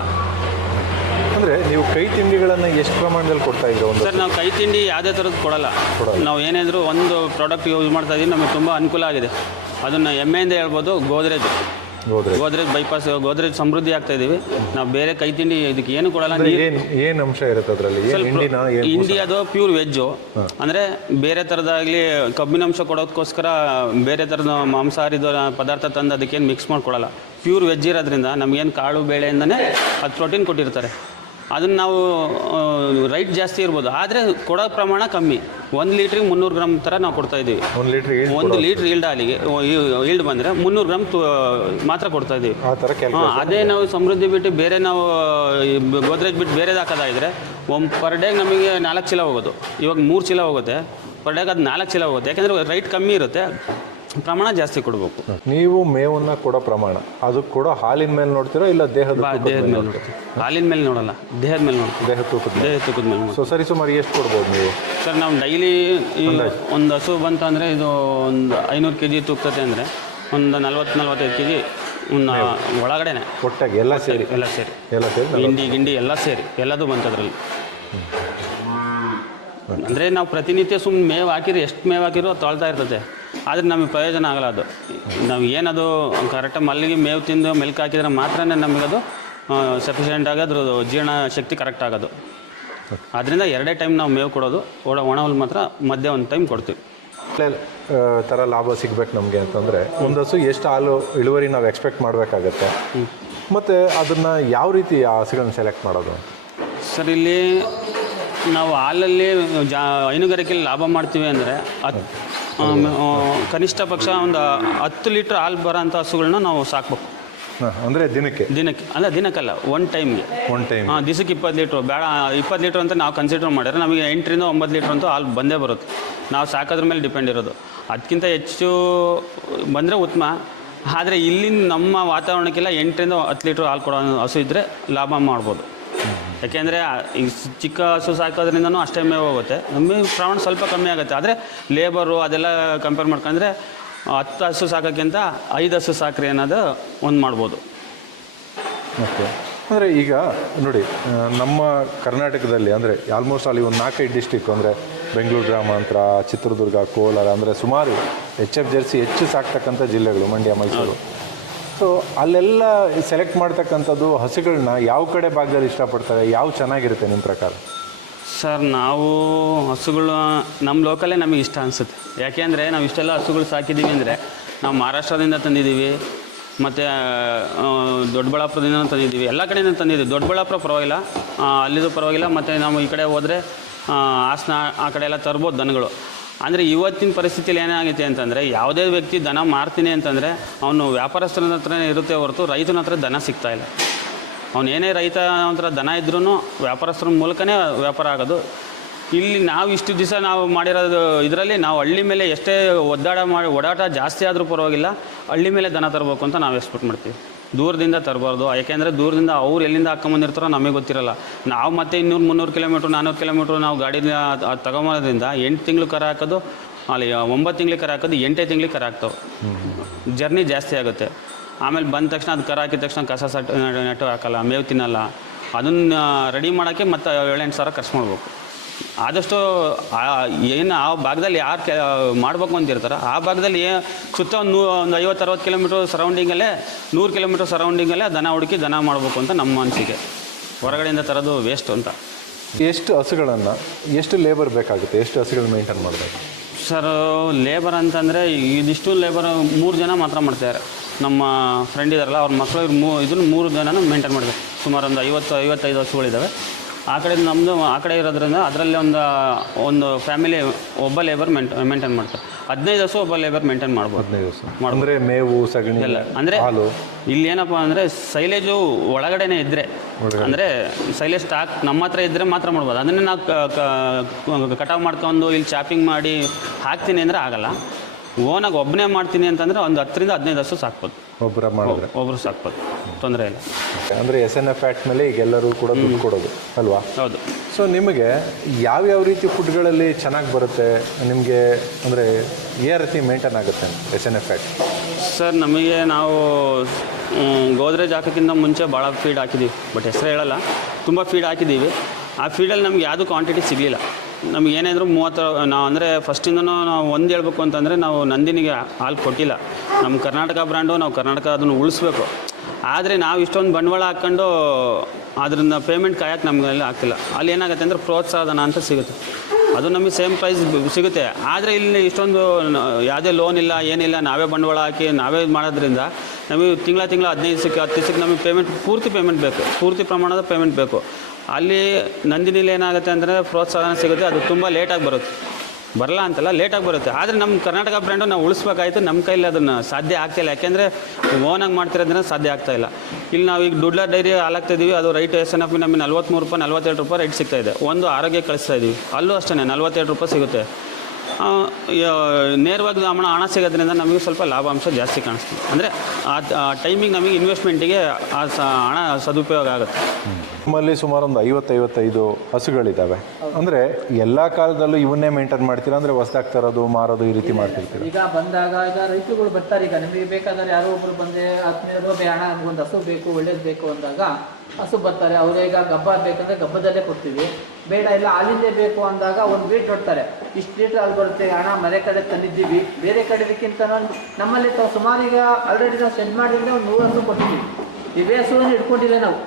ಅಂದರೆ ನೀವು ಕೈ ತಿಂಡಿಗಳನ್ನು ಎಷ್ಟು ಪ್ರಮಾಣದಲ್ಲಿ ಕೊಡ್ತಾ ಇದ್ದೀರಾ? ಸರ್, ನಾವು ಕೈ ತಿಂಡಿ ಯಾವುದೇ ಥರದ್ದು ಕೊಡಲ್ಲ. ನಾವು ಏನಾದರೂ ಒಂದು ಪ್ರಾಡಕ್ಟ್ ಯೂಸ್ ಮಾಡ್ತಾ ಇದ್ದೀವಿ, ನಮಗೆ ತುಂಬ ಅನುಕೂಲ ಆಗಿದೆ. ಅದನ್ನು ಹೆಮ್ಮೆಯಿಂದ ಹೇಳ್ಬೋದು. ಗೋದ್ರೇಜ್ ಬೈಪಾಸ್, ಗೋದ್ರೇಜ್ ಸಮೃದ್ಧಿ ಆಗ್ತಾ ಇದೀವಿ ನಾವು. ಬೇರೆ ಕೈ ತಿಂಡಿ ಇದಕ್ಕೆ ಏನು ಕೊಡಲ್ಲ. ಏನು ಅಂಶ ಇರುತ್ತೆ ಅದರಲ್ಲಿ? ಇಂಡಿಯಾದು ಪ್ಯೂರ್ ವೆಜ್ಜು, ಅಂದರೆ ಬೇರೆ ಥರದಾಗಲಿ ಕಬ್ಬಿನಾಂಶ ಕೊಡೋದಕ್ಕೋಸ್ಕರ ಬೇರೆ ಥರದ ಮಾಂಸಾಹಾರಿದ ಪದಾರ್ಥ ತಂದು ಅದಕ್ಕೇನು ಮಿಕ್ಸ್ ಮಾಡ್ಕೊಡಲ್ಲ. ಪ್ಯೂರ್ ವೆಜ್ ಇರೋದ್ರಿಂದ ನಮಗೇನು ಕಾಳು ಬೇಳೆಯಿಂದನೇ ಅದು ಪ್ರೋಟೀನ್ ಕೊಟ್ಟಿರ್ತಾರೆ. ಅದನ್ನು ನಾವು ರೈಟ್ ಜಾಸ್ತಿ ಇರ್ಬೋದು, ಆದರೆ ಕೊಡೋ ಪ್ರಮಾಣ ಕಮ್ಮಿ. 1 ಲೀಟ್ರಿಗೆ 300 ಗ್ರಾಮ್ ಥರ ನಾವು ಕೊಡ್ತಾಯಿದ್ದೀವಿ. 1 ಲೀಟ್ರ್ ಈಲ್ಡ್ ಹಾಲಿಗೆ ಈಲ್ಡ್ ಬಂದರೆ 300 ಗ್ರಾಮ್ ಮಾತ್ರ ಕೊಡ್ತಾಯಿದ್ದೀವಿ. ಅದೇ ನಾವು ಸಮೃದ್ಧಿ ಬಿಟ್ಟು ಬೇರೆ ನಾವು ಗೋದ್ರೇಜ್ ಬಿಟ್ಟು ಬೇರೆದು ಹಾಕೋದಾಗಿದ್ರೆ ಪರ್ ಡೇಗೆ ನಮಗೆ 4 ಚೀಲ ಹೋಗೋದು. ಇವಾಗ 3 ಚೀಲ ಹೋಗುತ್ತೆ ಪರ್ ಡೇಗೆ, ಅದು 4 ಚೀಲ ಹೋಗುತ್ತೆ. ಯಾಕೆಂದರೆ ರೈಟ್ ಕಮ್ಮಿ ಇರುತ್ತೆ, ಪ್ರಮಾಣ ಜಾಸ್ತಿ ಕೊಡಬೇಕು. ನೀವು ಮೇವನ್ನು ಕೊಡೋ ಪ್ರಮಾಣ ಅದು ಕೊಡೋ ಹಾಲಿನ ಮೇಲೆ ನೋಡ್ತೀರೋ ಇಲ್ಲ ದೇಹದ ಮೇಲೆ ನೋಡ್ತೀವಿ? ಹಾಲಿನ ಮೇಲೆ ನೋಡಲ್ಲ, ದೇಹದ ಮೇಲೆ ನೋಡ್ತೀವಿ. ದೇಹ ತೂಕದ ಮೇಲೆ. ಸೊ ಸರಿ, ಸುಮಾರು ಎಷ್ಟು ಕೊಡ್ಬೋದು ನೀವು? ಸರ್ ನಾವು ಡೈಲಿ ಒಂದು ಹಸು ಬಂತಂದರೆ ಇದು ಒಂದು 500 kg ತೂಗ್ತತೆ ಅಂದರೆ ಒಂದು 40-45 kg ಒಳಗಡೆನೆ ಒಟ್ಟಾಗಿ ಎಲ್ಲ ಸೇರಿ ಗಿಂಡಿ ಎಲ್ಲ ಸೇರಿ ಎಲ್ಲದೂ ಬಂತದ್ರಲ್ಲಿ. ಅಂದರೆ ನಾವು ಪ್ರತಿನಿತ್ಯ ಸುಮ್ಮನೆ ಮೇವು ಹಾಕಿರಿ, ಎಷ್ಟು ಮೇವು ಹಾಕಿರೋ ತೊಳ್ತಾ ಇರ್ತದೆ, ಆದರೆ ನಮಗೆ ಪ್ರಯೋಜನ ಆಗಲ್ಲ. ಅದು ನಾವು ಏನದು ಕರೆಕ್ಟಾಗಿ ಮಲ್ಲಿಗೆ ಮೇವು ತಿಂದು ಮೆಲ್ಕ್ ಹಾಕಿದ್ರೆ ಮಾತ್ರ ನಮಗದು ಸಫಿಷಿಯೆಂಟ್ ಆಗಿ ಅದ್ರ ಜೀರ್ಣ ಶಕ್ತಿ ಕರೆಕ್ಟ್ ಆಗೋದು. ಆದ್ದರಿಂದ 2 ಟೈಮ್ ನಾವು ಮೇವು ಕೊಡೋದು. ಒಣ ಹುಲ್ಲು ಮಾತ್ರ ಮಧ್ಯೆ ಒಂದು ಟೈಮ್ ಕೊಡ್ತೀವಿ. ಥರ ಲಾಭ ಸಿಗ್ಬೇಕು ನಮಗೆ ಅಂತಂದರೆ ಒಂದು ಹಸು ಎಷ್ಟು ಹಾಲು ಇಳುವರಿ ನಾವು ಎಕ್ಸ್ಪೆಕ್ಟ್ ಮಾಡಬೇಕಾಗತ್ತೆ, ಮತ್ತು ಅದನ್ನು ಯಾವ ರೀತಿ ಆ ಹಸುಗಳನ್ನ ಸೆಲೆಕ್ಟ್ ಮಾಡೋದು? ಸರ್ ಇಲ್ಲಿ ನಾವು ಹಾಲಲ್ಲಿ ಹೈನುಗಾರಿಕೆಯಲ್ಲಿ ಲಾಭ ಮಾಡ್ತೀವಿ ಅಂದರೆ ಕನಿಷ್ಠ ಪಕ್ಷ ಒಂದು 10 ಲೀಟ್ರ್ ಹಾಲು ಬರೋಂಥ ಹಸುಗಳನ್ನ ನಾವು ಸಾಕಬೇಕು. ಅಂದರೆ ದಿನಕ್ಕೆ ಅಲ್ಲ, ದಿನಕ್ಕಲ್ಲ, ಒನ್ ಟೈಮ್ಗೆ. ದಿವಸಕ್ಕೆ 20 ಲೀಟ್ರು ಬೇಡ, 20 ಲೀಟ್ರ್ ಅಂತ ನಾವು ಕನ್ಸಿಡರ್ ಮಾಡಿದ್ರೆ ನಮಗೆ 8ರಿಂದ 9 ಲೀಟ್ರ್ ಅಂತೂ ಹಾಲು ಬಂದೇ ಬರುತ್ತೆ. ನಾವು ಸಾಕೋದ್ರ ಮೇಲೆ ಡಿಪೆಂಡ್ ಇರೋದು. ಅದಕ್ಕಿಂತ ಹೆಚ್ಚು ಬಂದರೆ ಉತ್ತಮ. ಆದರೆ ಇಲ್ಲಿನ ನಮ್ಮ ವಾತಾವರಣಕ್ಕೆಲ್ಲ 8ರಿಂದ 10 ಲೀಟ್ರ್ ಹಾಲು ಕೊಡೋ ಹಸು ಇದ್ದರೆ ಲಾಭ ಮಾಡ್ಬೋದು. ಯಾಕೆಂದರೆ ಈಗ ಚಿಕ್ಕ ಹಸು ಸಾಕೋದ್ರಿಂದನೂ ಅಷ್ಟೇ ಮೇವು ಹೋಗುತ್ತೆ, ನಮಗೆ ಪ್ರಮಾಣ ಸ್ವಲ್ಪ ಕಮ್ಮಿ ಆಗುತ್ತೆ. ಆದರೆ ಲೇಬರು ಅದೆಲ್ಲ ಕಂಪೇರ್ ಮಾಡ್ಕೊಂಡ್ರೆ 10 ಹಸು ಸಾಕೋಕ್ಕಿಂತ 5 ಹಸು ಸಾಕ್ರಿ ಅನ್ನೋದು ಒಂದು ಮಾಡ್ಬೋದು. ಓಕೆ. ಅಂದರೆ ಈಗ ನೋಡಿ, ನಮ್ಮ ಕರ್ನಾಟಕದಲ್ಲಿ ಅಂದರೆ ಆಲ್ಮೋಸ್ಟ್ ಅಲ್ಲಿ ಒಂದು 4-5 ಡಿಸ್ಟಿಕ್ ಅಂದರೆ ಬೆಂಗಳೂರು ಗ್ರಾಮಾಂತರ, ಚಿತ್ರದುರ್ಗ, ಕೋಲಾರ, ಅಂದರೆ ಸುಮಾರು HF ಜರ್ಸಿ ಹೆಚ್ಚು ಸಾಕ್ತಕ್ಕಂಥ ಜಿಲ್ಲೆಗಳು ಮಂಡ್ಯ, ಮೈಸೂರು. ಸೊ ಅಲ್ಲೆಲ್ಲ ಸೆಲೆಕ್ಟ್ ಮಾಡ್ತಕ್ಕಂಥದ್ದು ಹಸುಗಳನ್ನ ಯಾವ ಕಡೆ ಭಾಗದಲ್ಲಿ ಇಷ್ಟಪಡ್ತಾರೆ, ಯಾವ ಚೆನ್ನಾಗಿರುತ್ತೆ ನಿಮ್ಮ ಪ್ರಕಾರ? ಸರ್ ನಾವು ಹಸುಗಳು ನಮ್ಮ ಲೋಕಲ್ಲೇ ನಮಗೆ ಇಷ್ಟ ಅನಿಸುತ್ತೆ. ಯಾಕೆಂದರೆ ನಾವು ಇಷ್ಟೆಲ್ಲ ಹಸುಗಳು ಸಾಕಿದ್ದೀವಿ ಅಂದರೆ ನಾವು ಮಹಾರಾಷ್ಟ್ರದಿಂದ ತಂದಿದ್ದೀವಿ, ಮತ್ತು ದೊಡ್ಡಬಳ್ಳಾಪುರದಿಂದ ತಂದಿದ್ದೀವಿ, ಎಲ್ಲ ಕಡೆಯಿಂದ ತಂದಿದ್ದೀವಿ. ದೊಡ್ಡಬಳ್ಳಾಪುರ ಪರವಾಗಿಲ್ಲ, ಅಲ್ಲಿದು ಪರವಾಗಿಲ್ಲ. ಮತ್ತು ನಾವು ಈ ಕಡೆ ಹೋದರೆ ಹಾಸನ ಆ ಕಡೆ ಎಲ್ಲ ತರ್ಬೋದು ದನಗಳು. ಅಂದರೆ ಇವತ್ತಿನ ಪರಿಸ್ಥಿತಿಯಲ್ಲಿ ಏನಾಗಿದೆ ಅಂತಂದರೆ, ಯಾವುದೇ ವ್ಯಕ್ತಿ ದನ ಮಾರ್ತೀನಿ ಅಂತಂದರೆ ಅವನು ವ್ಯಾಪಾರಸ್ಥನ ಹತ್ರನೇ ಇರುತ್ತೆ ಹೊರತು ರೈತನ ಹತ್ರ ದನ ಸಿಗ್ತಾಯಿಲ್ಲ. ಅವನೇನೇ ರೈತ ಹತ್ರ ದನ ಇದ್ರೂ ವ್ಯಾಪಾರಸ್ಥರ ಮೂಲಕನೇ ವ್ಯಾಪಾರ ಆಗೋದು. ಇಲ್ಲಿ ನಾವು ಇಷ್ಟು ದಿವಸ ನಾವು ಮಾಡಿರೋದು ಇದರಲ್ಲಿ ನಾವು ಹಳ್ಳಿ ಮೇಲೆ ಎಷ್ಟೇ ಓಡಾಟ ಜಾಸ್ತಿ ಆದರೂ ಪರವಾಗಿಲ್ಲ, ಹಳ್ಳಿ ಮೇಲೆ ದನ ತರಬೇಕು ಅಂತ ನಾವು ಎಕ್ಸ್ಪೆಕ್ಟ್ ಮಾಡ್ತೀವಿ. ದೂರದಿಂದ ತರಬಾರ್ದು. ಯಾಕೆಂದರೆ ದೂರದಿಂದ ಅವ್ರು ಎಲ್ಲಿಂದ ಹಾಕ್ಕೊಂಬಂದಿರ್ತಾರೋ ನಮಗೆ ಗೊತ್ತಿರಲ್ಲ. ನಾವು ಮತ್ತೆ 200-300 ಕಿಲೋಮೀಟ್ರ್ 400 ಕಿಲೋಮೀಟ್ರ್ ನಾವು ಗಾಡಿನ ತಗೊಂಬೋದ್ರಿಂದ 8 ತಿಂಗಳು ಕರ ಹಾಕೋದು, ಅಲ್ಲಿ 9 ತಿಂಗಳಿಗೆ ಕರ ಹಾಕೋದು, 8 ತಿಂಗಳಿಗೆ ಕರ ಹಾಕ್ತಾವೆ. ಜರ್ನಿ ಜಾಸ್ತಿ ಆಗುತ್ತೆ. ಆಮೇಲೆ ಬಂದ ತಕ್ಷಣ ಅದು ಕರ ಹಾಕಿದ ತಕ್ಷಣ ಕಸ ನೆಟ್ಟು ಹಾಕಲ್ಲ, ಮೇವು ತಿನ್ನಲ್ಲ. ಅದನ್ನು ರೆಡಿ ಮಾಡೋಕ್ಕೆ ಮತ್ತು 7-8 ಸಾವಿರ ಖರ್ಚು ಮಾಡಬೇಕು. ಆದಷ್ಟು ಏನು ಆ ಭಾಗದಲ್ಲಿ ಯಾರು ಮಾಡಬೇಕು ಅಂತಿರ್ತಾರೆ ಆ ಭಾಗದಲ್ಲಿ ಸುತ್ತ ಒಂದು 50-60 ಕಿಲೋಮೀಟ್ರ್ ಸರೌಂಡಿಂಗಲ್ಲೇ 100 ಕಿಲೋಮೀಟ್ರ್ ಸರೌಂಡಿಂಗಲ್ಲೇ ದನ ಹುಡುಕಿ ದನ ಮಾಡಬೇಕು ಅಂತ ನಮ್ಮ ಅನಿಸಿಕೆ. ಹೊರಗಡೆಯಿಂದ ತರೋದು ವೇಸ್ಟ್ ಅಂತ. ಎಷ್ಟು ಹಸುಗಳನ್ನು ಎಷ್ಟು ಲೇಬರ್ ಬೇಕಾಗುತ್ತೆ, ಎಷ್ಟು ಹಸುಗಳು ಮೇಂಟೈನ್ ಮಾಡಬೇಕು? ಸರ್ ಲೇಬರ್ ಅಂತಂದರೆ ಇದಿಷ್ಟು ಲೇಬರ್ 3 ಜನ ಮಾತ್ರ ಮಾಡ್ತಾರೆ. ನಮ್ಮ ಫ್ರೆಂಡ್ ಇದ್ದಾರಲ್ಲ ಅವ್ರ ಮಕ್ಕಳು ಇದನ್ನು 3 ಜನನೂ ಮೇಂಟೈನ್ ಮಾಡಬೇಕು. ಸುಮಾರು ಒಂದು 50-55 ಹಸುಗಳಿದ್ದಾವೆ. ಆ ಕಡೆ ನಮ್ಮದು ಆ ಕಡೆ ಇರೋದ್ರಿಂದ ಅದರಲ್ಲಿ ಒಂದು ಫ್ಯಾಮಿಲಿ ಒಬ್ಬ ಲೇಬರ್ ಮೇಂಟೈನ್ ಮಾಡ್ತಾರೆ. 15 ಹಸು ಒಬ್ಬ ಲೇಬರ್ ಮೇಂಟೈನ್ ಮಾಡ್ಬೋದು. 15 ಹಸು ಅಂದರೆ ಮೇವು ಸಗಣಿ ಎಲ್ಲ. ಅಂದರೆ ಇಲ್ಲಿ ಏನಪ್ಪ ಅಂದರೆ ಸೈಲೇಜು ಒಳಗಡೆನೇ ಇದ್ದರೆ, ಅಂದರೆ ಸೈಲೇಜ್ ಸ್ಟಾಕ್ ನಮ್ಮ ಹತ್ರ ಇದ್ದರೆ ಮಾತ್ರ ಮಾಡ್ಬೋದು. ಅದನ್ನೇ ನಾವು ಕಟಾವು ಮಾಡ್ಕೊಂಡು ಇಲ್ಲಿ ಚಾಪಿಂಗ್ ಮಾಡಿ ಹಾಕ್ತೀನಿ ಅಂದರೆ ಆಗಲ್ಲ. ಓನಾಗಿ ಒಬ್ಬನೇ ಮಾಡ್ತೀನಿ ಅಂತಂದರೆ ಒಂದು 10ರಿಂದ 15 ಹಸು ಸಾಕ್ಬೋದು. ಒಬ್ಬರು ಸಾಕ್ಬೋದು, ತೊಂದರೆ ಇಲ್ಲ. ಅಂದರೆ SNF ಆ್ಯಕ್ಟ್ ಮೇಲೆ ಈಗ ಎಲ್ಲರೂ ಕೂಡ ದುಡ್ಡು ಕೊಡೋದು ಅಲ್ವಾ? ಹೌದು. ಸೊ ನಿಮಗೆ ಯಾವ್ಯಾವ ರೀತಿ ಫುಡ್ಗಳಲ್ಲಿ ಚೆನ್ನಾಗಿ ಬರುತ್ತೆ ನಿಮಗೆ, ಅಂದರೆ ಯಾವ ರೀತಿ ಮೇಂಟೈನ್ ಆಗುತ್ತೆ SNF ಆ್ಯಕ್ಟ್? ಸರ್ ನಮಗೆ ನಾವು ಗೋದ್ರೇಜ್ ಹಾಕೋಕ್ಕಿಂತ ಮುಂಚೆ ಭಾಳ ಫೀಡ್ ಹಾಕಿದ್ದೀವಿ, ಬಟ್ ಹೆಸರು ಹೇಳಲ್ಲ. ತುಂಬ ಫೀಡ್ ಹಾಕಿದ್ದೀವಿ. ಆ ಫೀಡಲ್ಲಿ ನಮ್ಗೆ ಯಾವುದೂ ಕ್ವಾಂಟಿಟಿ ಸಿಗಲಿಲ್ಲ. ನಮ್ಗೆ ಏನಾದರೂ 30 ನಾವು ಅಂದರೆ ಫಸ್ಟಿಂದನೂ ನಾವು ಒಂದು ಹೇಳ್ಬೇಕು ಅಂತಂದರೆ ನಾವು ನಂದಿನಿಗೆ ಹಾಲು ಕೊಟ್ಟಿಲ್ಲ. ನಮ್ಮ ಕರ್ನಾಟಕ ಬ್ರ್ಯಾಂಡು, ನಾವು ಕರ್ನಾಟಕ ಅದನ್ನು ಉಳಿಸ್ಬೇಕು. ಆದರೆ ನಾವು ಇಷ್ಟೊಂದು ಬಂಡವಾಳ ಹಾಕ್ಕೊಂಡು ಅದರಿಂದ ಪೇಮೆಂಟ್ ಕಾಯಕ್ಕೆ ನಮಗೆಲ್ಲ ಆಗ್ತಿಲ್ಲ. ಅಲ್ಲಿ ಏನಾಗುತ್ತೆ ಅಂದರೆ ಪ್ರೋತ್ಸಾಹಧನ ಅಂತ ಸಿಗುತ್ತೆ, ಅದು ನಮಗೆ ಸೇಮ್ ಪ್ರೈಸ್ ಸಿಗುತ್ತೆ. ಆದರೆ ಇಲ್ಲಿ ಇಷ್ಟೊಂದು ಯಾವುದೇ ಲೋನ್ ಇಲ್ಲ, ಏನಿಲ್ಲ, ನಾವೇ ಬಂಡವಾಳ ಹಾಕಿ ನಾವೇ ಮಾಡೋದ್ರಿಂದ ನಮಗೆ ತಿಂಗಳ 15 10 ದಿವಸಕ್ಕೆ ನಮಗೆ ಪೂರ್ತಿ ಪೇಮೆಂಟ್ ಬೇಕು, ಪೂರ್ತಿ ಪ್ರಮಾಣದ ಪೇಮೆಂಟ್ ಬೇಕು. ಅಲ್ಲಿ ನಂದಿನಿಲಿ ಏನಾಗುತ್ತೆ ಅಂದರೆ ಪ್ರೋತ್ಸಾಹನ ಸಿಗುತ್ತೆ, ಅದು ತುಂಬ ಲೇಟಾಗಿ ಬರುತ್ತೆ. ಬರಲ್ಲ ಅಂತಲ್ಲ, ಲೇಟಾಗಿ ಬರುತ್ತೆ. ಆದರೆ ನಮ್ಮ ಕರ್ನಾಟಕ ಬ್ರ್ಯಾಂಡು ನಾವು ಉಳಿಸ್ಬೇಕಾಯ್ತು, ನಮ್ಮ ಕೈಲಿ ಅದನ್ನು ಸಾಧ್ಯ ಆಗ್ತಾಯಿಲ್ಲ. ಯಾಕೆಂದರೆ ಓನಾಗಿ ಮಾಡ್ತಿರೋದ್ರಿಂದ ಸಾಧ್ಯ ಆಗ್ತಾಯಿಲ್ಲ. ಇಲ್ಲಿ ನಾವು ಈಗ ದುಡ್ಲ ಡೈರಿ ಹಾಲಾಗ್ತಾಯಿದ್ದೀವಿ, ಅದು ರೈಟ್ SNF ನಮಗೆ 43 ರೂಪಾಯಿ 47 ರೂಪಾಯಿ ರೈಟ್ ಸಿಗ್ತಾಯಿದೆ. ಒಂದು ಆರೋಗ್ಯ ಕಳಿಸ್ತಾ ಇದ್ದೀವಿ, ಅಲ್ಲೂ ಅಷ್ಟೇ 47 ರೂಪಾಯಿ ಸಿಗುತ್ತೆ. ನೇರವಾಗಿ ಹಣ ಸಿಗೋದ್ರಿಂದ ನಮಗೆ ಸ್ವಲ್ಪ ಲಾಭಾಂಶ ಜಾಸ್ತಿ ಕಾಣಿಸ್ತೀವಿ. ಅಂದರೆ ಆ ಟೈಮಿಗೆ ನಮಗೆ ಇನ್ವೆಸ್ಟ್ಮೆಂಟಿಗೆ ಹಣ ಸದುಪಯೋಗ ಆಗುತ್ತೆ. ನಮ್ಮಲ್ಲಿ ಸುಮಾರು ಒಂದು 50-55 ಹಸುಗಳಿದ್ದಾವೆ. ಅಂದರೆ ಎಲ್ಲ ಕಾಲದಲ್ಲೂ ಇವನ್ನೇ ಮೇಂಟೈನ್ ಮಾಡ್ತೀರಾ, ಅಂದರೆ ಹೊಸದಾಗಿ ತರೋದು ಮಾರೋದು ಈ ರೀತಿ ಮಾಡ್ತಿರ್ತೀರ? ಈಗ ಬಂದಾಗ ಈಗ ರೈತರುಗಳು ಬರ್ತಾರೆ. ಈಗ ನಿಮಗೆ ಬೇಕಾದರೆ ಯಾರೋ ಒಬ್ಬರು ಬಂದೆ ಆತ್ಮೀಯರು ಹಣ ನಮಗೊಂದು ಹಸು ಬೇಕು, ಒಳ್ಳೇದು ಬೇಕು ಅಂದಾಗ ಹಸು ಬರ್ತಾರೆ. ಅವರೇ ಈಗ ಗಬ್ಬ ಬೇಕಂದ್ರೆ ಗಬ್ಬದಲ್ಲೇ ಕೊಡ್ತೀವಿ. ಬೇಡ ಇಲ್ಲ ಹಾಲಿಂದೇ ಬೇಕು ಅಂದಾಗ ಒಂದು ವೇಟ್ ಹೊಡ್ತಾರೆ, ಇಷ್ಟು ಲೀಟ್ರ್ ಹಾಲು ಬರುತ್ತೆ, ಹಣ ಮನೆ ಕಡೆ ತಂದಿದ್ದೀವಿ. ಬೇರೆ ಕಡೆದಕ್ಕಿಂತ ನಮ್ಮಲ್ಲಿ ಸುಮಾರು ಈಗ ಆಲ್ರೆಡಿ ನಾವು ಸೆಂಡ್ ಮಾಡಿದ್ರೆ ಒಂದು 100 ಹಸು ಕೊಡ್ತೀವಿ. ಇವೇ ಹಸುವನ್ನು ಇಟ್ಕೊಂಡಿಲ್ಲ ನಾವು.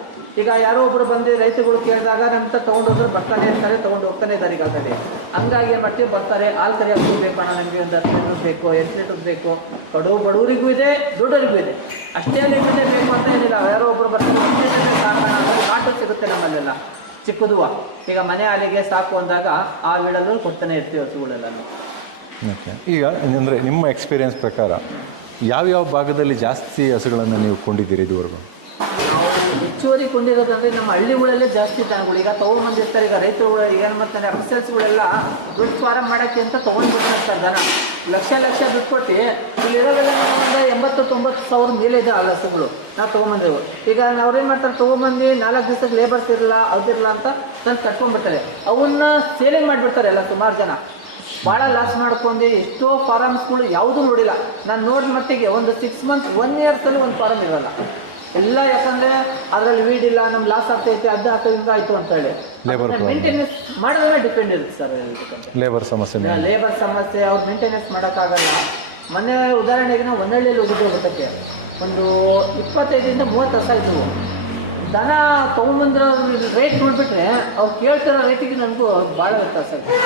ಈಗ ಯಾರೋ ಒಬ್ಬರು ಬಂದು ರೈತರುಗಳು ಕೇಳಿದಾಗ ನಮ್ಮ ತೊಗೊಂಡೋದ್ರೆ ಬರ್ತಾನೆ ಇರ್ತಾರೆ, ತೊಗೊಂಡು ಹೋಗ್ತಾನೆ ಇದ್ದಾರೆ. ಈಗ ಆಲ್ರೆಡಿ ಹಂಗಾಗಿ ಏನು ಮಾಡ್ತೀವಿ, ಬರ್ತಾರೆ ಹಾಲು ಕರಿ ಹಸು ಬೇಕು ಅಣ್ಣ, ನಮಗೆ ಒಂದು 10 ಲೀಟ್ರ್ ಬೇಕು, 8 ಲೀಟ್ರ್ ಬೇಕು. ಬಡವರಿಗೂ ಇದೆ, ದೊಡ್ಡವರಿಗೂ ಇದೆ. ಅಷ್ಟೇ ಲೀಟ್ರೇ ಬೇಕು ಅಂತ ಏನಿಲ್ಲ. ಯಾರೋ ಒಬ್ಬರು ಬರ್ತಾರೆ, ಸಾಕೋಣ, ಕಾಟು ಸಿಗುತ್ತೆ ನಮ್ಮಲ್ಲೆಲ್ಲ ಚಿಕ್ಕದುವ. ಈಗ ಮನೆ ಹಾಲಿಗೆ ಸಾಕು ಅಂದಾಗ ಆ ವೀಡಲ್ಲೂ ಕೊಡ್ತಾನೆ ಇರ್ತೀವಿ ಹಸುಗಳೆಲ್ಲ. ಓಕೆ, ಈಗ ಅಂದರೆ ನಿಮ್ಮ ಎಕ್ಸ್ಪೀರಿಯನ್ಸ್ ಪ್ರಕಾರ ಯಾವ್ಯಾವ ಭಾಗದಲ್ಲಿ ಜಾಸ್ತಿ ಹಸುಗಳನ್ನು ನೀವು ಕೊಂಡಿದ್ದೀರಿ ಇದುವರೆಗೂ? ಹೆಚ್ಚುವರಿ ಕೊಂಡಿರೋದಂದ್ರೆ ನಮ್ಮ ಹಳ್ಳಿಗಳಲ್ಲೇ ಜಾಸ್ತಿ ದನಗಳು. ಈಗ ತೊಗೊಂಡ್ಬಂದಿರ್ತಾರೆ. ಈಗ ರೈತರುಗಳು ಏನು ಮಾಡ್ತಾರೆ, ಅಫಿಸರ್ಸ್ಗಳೆಲ್ಲ ದುಡ್ಡು ಫಾರಮ್ ಮಾಡೋಕ್ಕೆ ಅಂತ ತೊಗೊಂಡ್ಬಂದಿರ್ತಾರೆ ದನ. ಲಕ್ಷ ದುಡ್ಡು ಕೊಟ್ಟು ಇಲ್ಲಿರೋದೆಲ್ಲ ಒಂದು 80-90 ಸಾವಿರ ಮೇಲೆ ಇದೆ ಆ ಹಸುಗಳು ನಾವು ತೊಗೊಂಬಂದೆವು. ಈಗ ಅವ್ರೇನು ಮಾಡ್ತಾರೆ, ತೊಗೊಂಬಂದು 4 ದಿವಸಕ್ಕೆ ಲೇಬರ್ಸ್ ಇರಲ್ಲ, ಅದಿರಲ್ಲ ಅಂತ ತಂದು ಕಟ್ಕೊಂಡ್ಬಿಡ್ತಾರೆ. ಅವನ್ನ ಸೇಲಿಂಗ್ ಮಾಡಿಬಿಡ್ತಾರೆ ಎಲ್ಲ ಸುಮಾರು ಜನ. ಭಾಳ ಲಾಸ್ ಮಾಡ್ಕೊಂಡು ಎಷ್ಟೋ ಫಾರಮ್ಸ್ಗಳು ಯಾವುದೂ ನೋಡಿಲ್ಲ ನಾನು ನೋಡಿದ ಮಟ್ಟಿಗೆ. ಒಂದು 6 ಮಂತ್ಸ್ 1 ಇಯರ್ಸಲ್ಲಿ ಒಂದು ಫಾರಮ್ ಇರೋಲ್ಲ ಎಲ್ಲ. ಯಾಕಂದರೆ ಅದರಲ್ಲಿ ವೀಡ್ ಇಲ್ಲ, ನಮ್ಗೆ ಲಾಸ್ ಆಗ್ತೈತೆ, ಅದು ಹಾಕೋದ್ರಿಂದ ಆಯಿತು ಅಂತ ಹೇಳಿ ಮೇಂಟೆನೆನ್ಸ್ ಮಾಡೋದನ್ನ ಡಿಪೆಂಡ್ ಇರುತ್ತೆ ಸರ್. ಲೇಬರ್ ಸಮಸ್ಯೆ ಅವ್ರು ಮೇಂಟೆನೆನ್ಸ್ ಮಾಡೋಕ್ಕಾಗಲ್ಲ. ಮೊನ್ನೆ ಉದಾಹರಣೆಗೆ ನಾವು ಹೊನ್ನಳ್ಳಿಯಲ್ಲಿ ಹೋಗಿದ್ದೆ ಗೊತ್ತಕ್ಕೆ, ಒಂದು 25-30 ಹಸ ಇದ್ವು. ದನ ತೊಗೊಂಬಂದಿರೋ ರೇಟ್ ನೋಡಿಬಿಟ್ರೆ ಅವ್ರು ಕೇಳ್ತಿರೋ ರೇಟಿಗೆ ನನಗೂ ಭಾಳ ವ್ಯತ್ಯಾಸ ಇದೆ.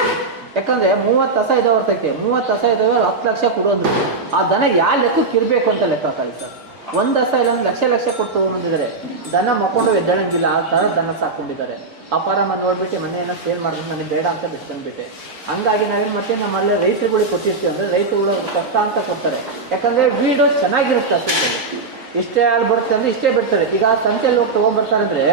ಯಾಕಂದರೆ 30 ಹಸ ಇದಾವೆ ಹೊರತಕ್ಕೆ, 30 ಹಸ ಇದ್ದಾವೆ, 10 ಲಕ್ಷ ಕೊಡೋದು. ಆ ದನ ಯಾವ ಲೆಕ್ಕಕ್ಕೆ ಇರಬೇಕು ಅಂತ ಲೆಕ್ಕ ಹಾಕಿ ಸರ್. 1 ಹಸ ಇಲ್ಲ, 1 ಲಕ್ಷ ಕೊಟ್ಟು ತೊಗೊಂಡಿದ್ದಾರೆ. ದನ ಮಕ್ಕೊಂಡು ಎದ್ದೇಳಂಗಿಲ್ಲ, ಆ ಥರ ದನ ಸಾಕೊಂಡಿದ್ದಾರೆ. ಆ ಫಾರಮನ್ನು ನೋಡ್ಬಿಟ್ಟು ಮನೆಯನ್ನು ಸೇಲ್ ಮಾಡಿದ್ರೆ ನನಗೆ ಬೇಡ ಅಂತ ಬಿಟ್ಕೊಂಡ್ಬಿಟ್ಟೆ. ಹಂಗಾಗಿ ನಾವೇನು ಮತ್ತೆ ನಮ್ಮಲ್ಲಿ ರೈತರುಗಳಿಗೆ ಕೊಟ್ಟಿರ್ತೀವಿ ಅಂದರೆ ರೈತರುಗಳು ಕಷ್ಟ ಅಂತ ಕೊಡ್ತಾರೆ. ಯಾಕಂದರೆ ವೀಡು ಚೆನ್ನಾಗಿರುತ್ತೆ ಹಸುಗಳು. ಇಷ್ಟೇ ಹಾಲು ಬರುತ್ತೆ ಅಂದರೆ ಇಷ್ಟೇ ಬಿಡ್ತಾರೆ. ಈಗ ಸಂತೆಯಲ್ಲಿ ಹೋಗಿ ತೊಗೊಂಡ್ಬರ್ತಾರೆ ಅಂದರೆ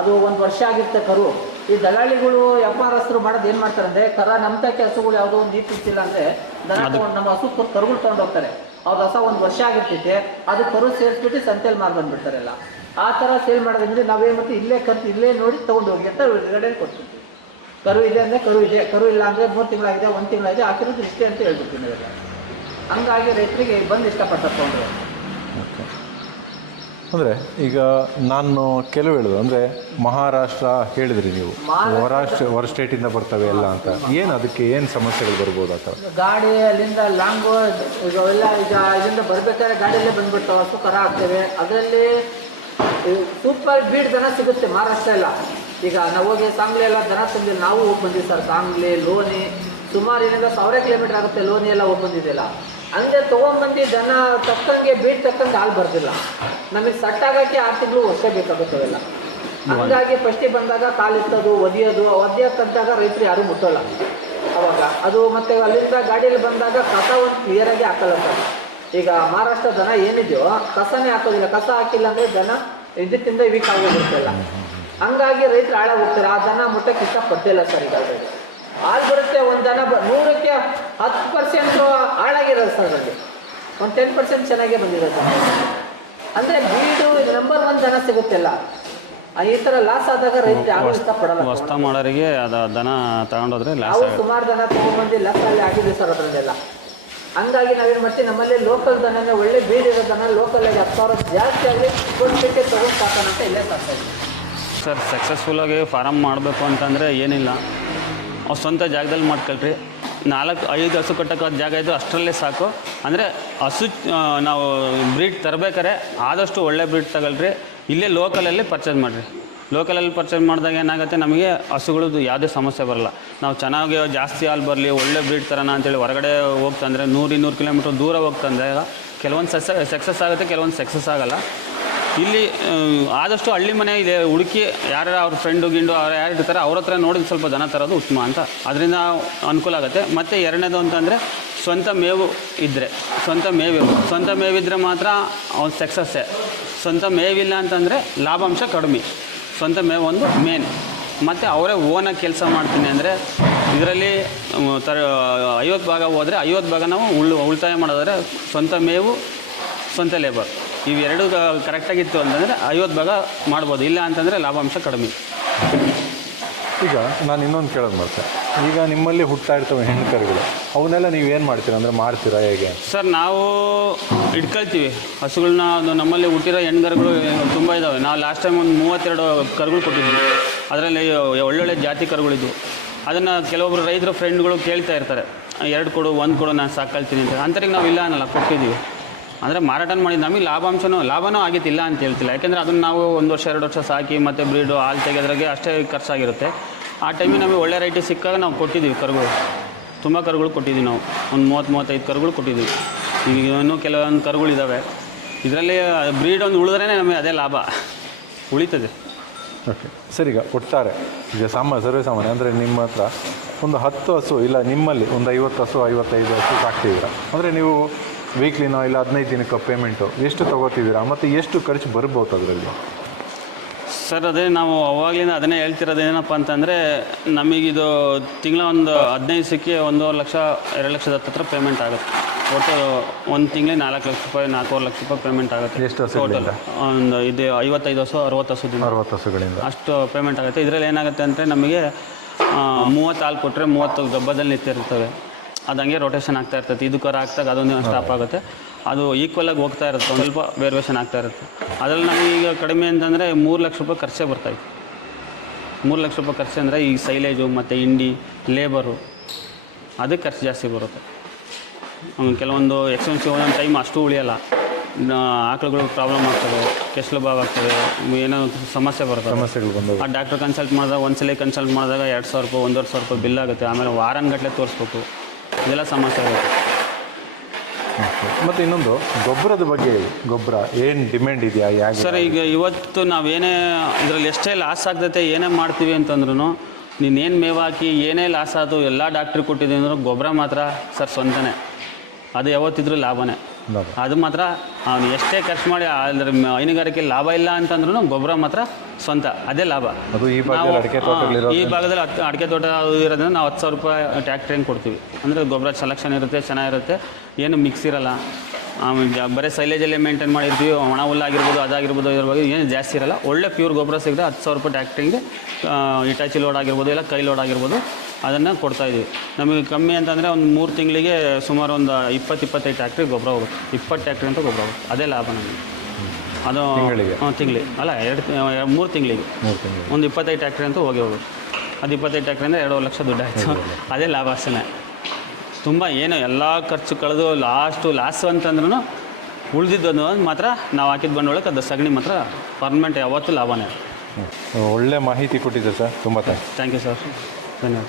ಅದು 1 ವರ್ಷ ಆಗಿರುತ್ತೆ ಕರು. ಈ ದಲಾಳಿಗಳು ವ್ಯಾಪಾರಸ್ಥರು ಮಾಡೋದು ಏನು ಮಾಡ್ತಾರೆ ಅಂದರೆ, ನಮ್ಮ ತಕ್ಕೆ ಹಸುಗಳು ಯಾವುದೋ ಒಂದು ನೀತಿಲ್ಲ ಅಂದರೆ ದನ ತೊಗೊಂಡು ನಮ್ಮ ಹಸು ಕರುಗಳು ತೊಗೊಂಡು ಹೋಗ್ತಾರೆ. ಅವ್ರ ಹಸ 1 ವರ್ಷ ಆಗಿರ್ತೈತೆ, ಅದು ಕರು ಸೇರಿಸ್ಬಿಟ್ಟು ಸಂತೆಯಲ್ಲಿ ಮಾರಿ ಬಂದುಬಿಡ್ತಾರೆಲ್ಲ. ಆ ಥರ ಸೇಲ್ ಮಾಡೋದ್ರಿಂದ ನಾವೇನು ಮಾಡ್ತೀವಿ, ಇಲ್ಲೇ ಕರ್ತು ಇಲ್ಲೇ ನೋಡಿ ತೊಗೊಂಡು ಹೋಗಿ ಅಂತ ಹೊರಗಡೆ ಕೊಡ್ತೀವಿ. ಕರು ಇದೆ ಅಂದರೆ ಕರು ಇದೆ, ಕರು ಇಲ್ಲ ಅಂದರೆ 3 ತಿಂಗಳಾಗಿದೆ, 1 ತಿಂಗಳಾಗಿದೆ, ಹಾಕಿರೋದು ಇಷ್ಟೇ ಅಂತ ಹೇಳ್ಬಿಡ್ತೀನಿ ಇವಾಗ. ಹಂಗಾಗಿ ರೈತರಿಗೆ ಬಂದು ಇಷ್ಟಪಡ್ತಾರೆ ತೊಗೊಂಡ್ರೆ. ಅಂದರೆ ಈಗ ನಾನು ಕೆಲವು ಹೇಳೋದು ಅಂದರೆ ಮಹಾರಾಷ್ಟ್ರ ಹೇಳಿದ್ರಿ ನೀವು, ಹೊರ ಸ್ಟೇಟಿಂದ ಬರ್ತವೆ ಎಲ್ಲ ಅಂತ. ಏನು ಅದಕ್ಕೆ ಏನು ಸಮಸ್ಯೆಗಳು ಬರ್ಬೋದು ಆ ಥರ? ಗಾಡಿ ಅಲ್ಲಿಂದ ಲಾಂಗು ಇವೆಲ್ಲ ಈಗ ಇಲ್ಲಿಂದ ಬರಬೇಕಾದ್ರೆ ಗಾಡಿಯಲ್ಲೇ ಬಂದುಬಿಡ್ತಾವೆ, ಹಸು ಕರ ಆಗ್ತೇವೆ. ಅದರಲ್ಲಿ ಸೂಪರ್ ಬೀಡ್ ದನ ಸಿಗುತ್ತೆ ಮಹಾರಾಷ್ಟ್ರ ಎಲ್ಲ. ಈಗ ನಾವು ಹೋಗಿ ಸಾಂಗ್ಲಿ ಎಲ್ಲ ದನ ತಂದಿಲ್ಲ, ನಾವು ಹೋಗಿ ಬಂದಿವಿ ಸರ್. ಸಾಂಗ್ಲಿ, ಲೋನಿ ಸುಮಾರು ಇಲ್ಲಿಂದ 1000 ಕಿಲೋಮೀಟರ್ ಆಗುತ್ತೆ. ಲೋನಿ ಎಲ್ಲ ಹೋಗಿ ಬಂದಿದ್ದಿಲ್ಲ. ಅಂದರೆ ತೊಗೊಂಡ್ಬಂದು ದನ ತಕ್ಕಂಗೆ ಬೀಡ್ ತಕ್ಕಂಗೆ ಹಾಲು ಬರ್ತಿಲ್ಲ. ನಮಗೆ ಸಟ್ ಆಗೋಕ್ಕೆ 6 ತಿಂಗಳು ವರ್ಷ ಬೇಕಾಗುತ್ತವೆಲ್ಲ. ಹಂಗಾಗಿ ಫಸ್ಟಿಗೆ ಬಂದಾಗ ಕಾಲಿತ್ತೋದು, ಒದಿಯೋಕ್ಕಂತಾಗ ರೈತರು ಯಾರೂ ಮುಟ್ಟೋಲ್ಲ ಅವಾಗ. ಅದು ಮತ್ತು ಅಲ್ಲಿಂದ ಗಾಡಿಯಲ್ಲಿ ಬಂದಾಗ ಕಸ ಒಂದು ಕ್ಲಿಯರಾಗಿ ಹಾಕಲ್ಲ ಸರ್. ಈಗ ಮಹಾರಾಷ್ಟ್ರ ದನ ಏನಿದೆಯೋ ಕಸನೇ ಹಾಕೋದಿಲ್ಲ. ಕಸ ಹಾಕಿಲ್ಲ ಅಂದರೆ ದನ ಇದಕ್ಕಿಂತ ವೀಕ್ ಆಗೋಗಿರ್ತಲ್ಲ. ಹಂಗಾಗಿ ರೈತರು ಹಾಳಾಗಿ ಹೋಗ್ತಾರೆ. ಆ ದನ ಮುಟ್ಟಕ್ಕೆ ಇಷ್ಟಪಟ್ಟಿಲ್ಲ ಸರ್. ಈಗ ಹಾಲು ಬರುತ್ತೆ, ಒಂದು ದನ 100ಕ್ಕೆ 10% ಹಾಳಾಗಿರೋದು ಸರ್. ಅದರಲ್ಲಿ ಒಂದು 10% ಚೆನ್ನಾಗೇ ಬಂದಿರೋದು. ಅಂದರೆ ಬೀಡು ನಂಬರ್ 1 ದನ ಸಿಗುತ್ತೆಲ್ಲ. ಈ ಥರ ಲಾಸ್ ಆದಾಗ ರೈತರು ಯಾರು ಇಷ್ಟಪಡಲ್ಲ. ಹೊಸ್ತ ಮಾಡೋರಿಗೆ ಅದು ದನ ತಗೊಂಡೋದ್ರೆ ನಾವು ಸುಮಾರು ದನ ತೊಗೊಂಡ್ಬಂದು ಲಾಸಲ್ಲಿ ಆಗಿದೆ ಸರ್ ಅದರಲ್ಲೆಲ್ಲ. ಹಂಗಾಗಿ ನಾವೇನು ಮಾಡ್ತೀವಿ, ನಮ್ಮಲ್ಲಿ ಲೋಕಲ್ ದನನೇ ಒಳ್ಳೆ ಬೀಡಿರೋ ದನ ಲೋಕಲಾಗಿ 10,000 ಜಾಸ್ತಿ ಆಗಲಿ ಕೊಡ್ಬಿಟ್ಟು ತೊಗೊಂಡು ಸಾಕೋಣ ಅಂತ ಇಲ್ಲೇ ಸಾಕ್ತಾ ಇದ್ದೀವಿ ಸರ್. ಸಕ್ಸಸ್ಫುಲ್ಲಾಗಿ ಫಾರಮ್ ಮಾಡಬೇಕು ಅಂತಂದರೆ ಏನಿಲ್ಲ, ಅವ್ರು ಸ್ವಂತ ಜಾಗದಲ್ಲಿ ಮಾಡ್ಕೊಳ್ರಿ. 4-5 ಹಸು ಕಟ್ಟೋಕ್ಕಾದ ಜಾಗ ಇದ್ದು ಅಷ್ಟರಲ್ಲೇ ಸಾಕು. ಅಂದರೆ ಹಸು ನಾವು ಬ್ರೀಡ್ ತರಬೇಕಾದ್ರೆ ಆದಷ್ಟು ಒಳ್ಳೆ ಬ್ರೀಡ್ ತಗೊಳ್ರಿ. ಇಲ್ಲೇ ಲೋಕಲಲ್ಲಿ ಪರ್ಚೇಸ್ ಮಾಡಿರಿ. ಲೋಕಲಲ್ಲಿ ಪರ್ಚೇಸ್ ಮಾಡಿದಾಗ ಏನಾಗುತ್ತೆ, ನಮಗೆ ಹಸುಗಳದ್ದು ಯಾವುದೇ ಸಮಸ್ಯೆ ಬರೋಲ್ಲ. ನಾವು ಚೆನ್ನಾಗಿ ಜಾಸ್ತಿ ಹಾಲು ಬರಲಿ, ಒಳ್ಳೆ ಬ್ರೀಡ್ ತರೋಣ ಅಂತೇಳಿ ಹೊರಗಡೆ ಹೋಗ್ತಂದರೆ 100-200 ಕಿಲೋಮೀಟ್ರ್ ದೂರ ಹೋಗ್ತಂದಾಗ ಕೆಲವೊಂದು ಸಕ್ಸಸ್ ಆಗುತ್ತೆ, ಕೆಲವೊಂದು ಸಕ್ಸಸ್ ಆಗೋಲ್ಲ. ಇಲ್ಲಿ ಆದಷ್ಟು ಹಳ್ಳಿ ಮನೆ ಇದೆ ಹುಡುಕಿ ಯಾರು ಅವ್ರ ಫ್ರೆಂಡು ಗಿಂಡು ಅವ್ರು ಯಾರು ಇರ್ತಾರೆ ಅವ್ರ ಹತ್ರ ನೋಡಿ ಸ್ವಲ್ಪ ದನ ತರೋದು ಉತ್ತಮ ಅಂತ. ಅದರಿಂದ ಅನುಕೂಲ ಆಗುತ್ತೆ. ಮತ್ತು ಎರಡನೇದು ಅಂತಂದರೆ ಸ್ವಂತ ಮೇವು ಇದ್ದರೆ, ಸ್ವಂತ ಮೇವಿದ್ದರೆ ಮಾತ್ರ ಅವ್ನು ಸಕ್ಸಸ್ಸೇ. ಸ್ವಂತ ಮೇವಿಲ್ಲ ಅಂತಂದರೆ ಲಾಭಾಂಶ ಕಡಿಮೆ. ಸ್ವಂತ ಮೇವು ಒಂದು ಮೇನ್. ಮತ್ತು ಅವರೇ ಓನಾಗಿ ಕೆಲಸ ಮಾಡ್ತೀನಿ ಅಂದರೆ ಇದರಲ್ಲಿ 50 ಭಾಗ ಹೋದರೆ 50 ಭಾಗ ನಾವು ಉಳಿತಾಯ ಮಾಡೋದಾದರೆ ಸ್ವಂತ ಮೇವು, ಸ್ವಂತ ಲೇಬರ್ ಇವೆರಡು ಕರೆಕ್ಟಾಗಿತ್ತು ಅಂತಂದರೆ 50 ಭಾಗ ಮಾಡ್ಬೋದು. ಇಲ್ಲ ಅಂತಂದರೆ ಲಾಭಾಂಶ ಕಡಿಮೆ. ಈಗ ನಾನು ಇನ್ನೊಂದು ಕೇಳೋದು ಮತ್ತೆ, ಈಗ ನಿಮ್ಮಲ್ಲಿ ಹುಟ್ತಾ ಇರ್ತವೆ ಹೆಣ್ಣು ಕರುಗಳು, ಅವನ್ನೆಲ್ಲ ನೀವೇನು ಮಾಡ್ತೀರಾ, ಅಂದರೆ ಮಾರ್ತೀರಾ ಹೇಗೆ? ಸರ್ ನಾವು ಇಟ್ಕೊಳ್ತೀವಿ ಹಸುಗಳನ್ನ. ಅದು ನಮ್ಮಲ್ಲಿ ಹುಟ್ಟಿರೋ ಹೆಣ್ಗರುಗಳು ತುಂಬ ಇದ್ದಾವೆ. ನಾವು ಲಾಸ್ಟ್ ಟೈಮ್ ಒಂದು 32 ಕರುಗಳು ಕೊಟ್ಟಿದ್ವಿ. ಅದರಲ್ಲಿ ಒಳ್ಳೊಳ್ಳೆ ಜಾತಿ ಕರುಗಳಿದ್ವು. ಅದನ್ನು ಕೆಲವೊಬ್ಬರು ರೈತರು ಫ್ರೆಂಡ್ಗಳು ಕೇಳ್ತಾ ಇರ್ತಾರೆ, 2 ಕೊಡು 1 ಕೊಡು ನಾನು ಸಾಕೊಳ್ತೀನಿ ಅಂತ. ಅಂಥವ್ರಿಗೆ ನಾವು ಇಲ್ಲ ಅನ್ನಲ್ಲ, ಕೊಟ್ಟಿದ್ದೀವಿ. ಅಂದರೆ ಮಾರಾಟ ಮಾಡಿ ನಮಗೆ ಲಾಭನೂ ಆಗಿತ್ತಿಲ್ಲ ಅಂತ ಹೇಳ್ತಿಲ್ಲ. ಯಾಕೆಂದರೆ ಅದನ್ನು ನಾವು 1 ವರ್ಷ 2 ವರ್ಷ ಸಾಕಿ ಮತ್ತು ಬ್ರೀಡು ಹಾಲು ತೆಗೆದ್ರಾಗೆ ಅಷ್ಟೇ ಖರ್ಚಾಗಿರುತ್ತೆ. ಆ ಟೈಮಿಗೆ ನಮಗೆ ಒಳ್ಳೆ ರೈಟ್ ಸಿಕ್ಕಾಗ ನಾವು ಕೊಟ್ಟಿದ್ದೀವಿ ಕರುಗಳು. ತುಂಬ ಕರುಗಳು ಕೊಟ್ಟಿದ್ದೀವಿ ನಾವು. ಒಂದು 30-35 ಕರುಗಳು ಕೊಟ್ಟಿದ್ದೀವಿ. ಈಗ ಇನ್ನೂ ಕೆಲವೊಂದು ಕರುಗಳಿದ್ದಾವೆ. ಇದರಲ್ಲಿ ಬ್ರೀಡ್ ಒಂದು ಉಳಿದ್ರೇ ನಮಗೆ ಅದೇ ಲಾಭ ಉಳಿತದೆ. ಓಕೆ ಸರ್, ಈಗ ಒಟ್ಟಾರೆ ಈಗ ಸರ್ವೇ ಸಾಮಾನ್ಯ ಅಂದರೆ ನಿಮ್ಮ ಹತ್ರ ಒಂದು 10 ಹಸು ಇಲ್ಲ, ನಿಮ್ಮಲ್ಲಿ ಒಂದು 50 ಹಸು 55 ಹಸು ಸಾಕ್ತಿದ್ದೀರಾ ಅಂದರೆ ನೀವು ವೀಕ್ಲಿನೋ ಇಲ್ಲ 15 ದಿನಕ್ಕೆ ಪೇಮೆಂಟು ಎಷ್ಟು ತೊಗೋತಿದ್ದೀರಾ ಮತ್ತು ಎಷ್ಟು ಖರ್ಚು ಬರ್ಬೋದು ಅದರಲ್ಲಿ? ಸರ್ ಅದೇ ನಾವು ಅವಾಗಲಿಂದ ಅದನ್ನೇ ಹೇಳ್ತಿರೋದು. ಏನಪ್ಪ ಅಂತಂದರೆ ನಮಗಿದು ತಿಂಗಳ ಒಂದು 15 ಸಿಕ್ಕಿ 1.5 ಲಕ್ಷ 2 ಲಕ್ಷದ ಹತ್ತಿರ ಪೇಮೆಂಟ್ ಆಗುತ್ತೆ. ಒಟ್ಟು ಒಂದು ತಿಂಗಳಿಗೆ 4 ಲಕ್ಷ ರೂಪಾಯಿ 4.5 ಲಕ್ಷ ರೂಪಾಯಿ ಪೇಮೆಂಟ್ ಆಗುತ್ತೆ. ಎಷ್ಟು ಟೋಟಲ್ ಒಂದು ಇದು 55 ಹಸು 60 ಹಸುದಿಂದ 60 ಹಸುಗಳಿಂದ ಅಷ್ಟು ಪೇಮೆಂಟ್ ಆಗುತ್ತೆ. ಇದರಲ್ಲಿ ಏನಾಗುತ್ತೆ ಅಂದರೆ ನಮಗೆ 30 ಹಾಲು ಕೊಟ್ಟರೆ 30 ಗಬ್ಬದಲ್ಲಿ ನಿಂತಿರ್ತವೆ. ಅದು ಹಂಗೆ ರೊಟೇಷನ್ ಆಗ್ತಾ ಇರ್ತೈತೆ. ಇದು ಕರ ಹಾಕ್ದಾಗ ಅದೊಂದು ಸ್ಟಾಪ್ ಆಗುತ್ತೆ. ಅದು ಈಕ್ವಲಾಗಿ ಹೋಗ್ತಾ ಇರುತ್ತೆ. ಒಂದು ಸ್ವಲ್ಪ ವೇರಿಯೇಷನ್ ಆಗ್ತಾ ಇರುತ್ತೆ. ಅದರಲ್ಲಿ ನಮಗೆ ಈಗ ಕಡಿಮೆ ಅಂತಂದರೆ 3 ಲಕ್ಷ ರೂಪಾಯಿ ಖರ್ಚೇ ಬರ್ತಾಯಿತ್ತು. 3 ಲಕ್ಷ ರೂಪಾಯಿ ಖರ್ಚು ಅಂದರೆ ಈ ಸೈಲೇಜು ಮತ್ತು ಹಿಂಡಿ ಲೇಬರು ಅದಕ್ಕೆ ಖರ್ಚು ಜಾಸ್ತಿ ಬರುತ್ತೆ. ಕೆಲವೊಂದು ಎಕ್ಸ್ಪೆನ್ಸಿವ್ ಒಂದೊಂದು ಟೈಮ್ ಅಷ್ಟು ಉಳಿಯೋಲ್ಲ. ಆಕಳುಗಳು ಪ್ರಾಬ್ಲಮ್ ಆಗ್ತವೆ, ಕೆಸಲು ಬಾವು ಆಗ್ತವೆ, ಏನೋ ಸಮಸ್ಯೆಗಳು ಬಂದು ಆ ಡಾಕ್ಟ್ರ್ ಕನ್ಸಲ್ಟ್ ಮಾಡಿದಾಗ ಒಂದ್ಸಲ ಕನ್ಸಲ್ಟ್ ಮಾಡಿದಾಗ 2,000 ರೂಪಾಯಿ 1,500 ರೂಪಾಯಿ ಬಿಲ್ ಆಗುತ್ತೆ. ಆಮೇಲೆ ವಾರಗಟ್ಟಲೆ ತೋರಿಸ್ಬೇಕು. ಇದೆಲ್ಲ ಸಮಸ್ಯೆ ಆಗುತ್ತೆ. ಮತ್ತು ಇನ್ನೊಂದು ಗೊಬ್ಬರದ ಬಗ್ಗೆ, ಗೊಬ್ಬರ ಏನು ಡಿಮ್ಯಾಂಡ್ ಇದೆಯಾ? ಯಾಕೆ ಸರ್ ಈಗ ಇವತ್ತು ನಾವೇನೇ ಇದರಲ್ಲಿ ಎಷ್ಟೇ ಲಾಸ್ ಆಗ್ತೈತೆ ಏನೇ ಮಾಡ್ತೀವಿ ಅಂತಂದ್ರೂ ನೀನೇನು ಮೇವು ಹಾಕಿ ಏನೇ ಲಾಸ್ ಆಯಿತು ಎಲ್ಲ ಡಾಕ್ಟ್ರಿಗೆ ಕೊಟ್ಟಿದ್ದೀವಿ ಅಂದರೂ ಗೊಬ್ಬರ ಮಾತ್ರ ಸರ್ ಸ್ವಂತನೇ. ಅದು ಯಾವತ್ತಿದ್ರೂ ಲಾಭನೇ. ಅದು ಮಾತ್ರ ಅವನು ಎಷ್ಟೇ ಖರ್ಚು ಮಾಡಿ ಅದ್ರ ಹೈನುಗಾರಿಕೆ ಲಾಭ ಇಲ್ಲ ಅಂತಂದ್ರೂ ಗೊಬ್ಬರ ಮಾತ್ರ ಸ್ವಂತ, ಅದೇ ಲಾಭ. ಅದು ಈ ಭಾಗದಲ್ಲಿ ಅಡಿಕೆ ತೋಟ ಇರೋದ್ರಿಂದ ನಾವು 10,000 ರೂಪಾಯಿ ಟ್ಯಾಕ್ಟ್ರಿಂಗ್ ಕೊಡ್ತೀವಿ. ಅಂದರೆ ಗೊಬ್ಬರ ಸೆಲೆಕ್ಷನ್ ಇರುತ್ತೆ, ಚೆನ್ನಾಗಿರುತ್ತೆ, ಏನು ಮಿಕ್ಸ್ ಇರೋಲ್ಲ. ಬರೀ ಸೈಲೇಜಲ್ಲೇ ಮೇಂಟೈನ್ ಮಾಡಿರ್ತೀವಿ. ಒಣ ಹುಲ್ಲಾಗಿರ್ಬೋದು ಅದಾಗಿರ್ಬೋದು ಇದ್ರ ಬಗ್ಗೆ ಏನು ಜಾಸ್ತಿ ಇರೋಲ್ಲ. ಒಳ್ಳೆ ಪ್ಯೂರ್ ಗೊಬ್ಬರ ಸಿಗುತ್ತೆ. 10,000 ರೂಪಾಯಿ ಟ್ಯಾಕ್ಟ್ರಿಂಗ್ಗೆ ಇಟಾಚಿ ಲೋಡ್ ಆಗಿರ್ಬೋದು ಇಲ್ಲ ಕೈ ಲೋಡ್ ಆಗಿರ್ಬೋದು ಅದನ್ನು ಕೊಡ್ತಾಯಿದ್ದೀವಿ. ನಮಗೆ ಕಮ್ಮಿ ಅಂತಂದರೆ ಒಂದು 3 ತಿಂಗಳಿಗೆ ಸುಮಾರು ಒಂದು 20-25 ಟ್ಯಾಕ್ಟ್ರಿಗೆ ಗೊಬ್ಬರ ಹೋಗುತ್ತೆ. 20 ಟ್ಯಾಕ್ಟ್ರಿ ಅಂತ ಗೊಬ್ಬರ ಹೋಗುತ್ತೆ. ಅದೇ ಲಾಭ ನಮಗೆ. ಅದು ತಿಂಗಳಿಗೆ ಅಲ್ಲ 3 ತಿಂಗಳಿಗೆ ಒಂದು 25 ಟ್ಯಾಕ್ಟ್ರಿ ಅಂತ ಹೋಗುತ್ತೆ. ಅದು 25 ಟ್ಯಾಕ್ಟ್ರಿಂದ 2.5 ಲಕ್ಷ ದುಡ್ಡು ಆಯಿತು. ಅದೇ ಲಾಭ ಅಷ್ಟೇ. ತುಂಬ ಏನು ಎಲ್ಲ ಖರ್ಚು ಕಳೆದು ಲಾಸ್ ಅಂತಂದ್ರೂ ಉಳಿದಿದ್ದು ಮಾತ್ರ ನಾವು ಹಾಕಿದ ಬಂಡವಾಳಕ್ಕೆ ಅದು ಸಗಣಿ ಮಾತ್ರ ಪರ್ಮನೆಂಟ್ ಯಾವತ್ತೂ ಲಾಭನೇ. ಒಳ್ಳೆ ಮಾಹಿತಿ ಕೊಟ್ಟಿದ್ದೆ ಸರ್, ತುಂಬ ಥ್ಯಾಂಕ್ಸ್. ಥ್ಯಾಂಕ್ ಯು ಸರ್, ಧನ್ಯವಾದ.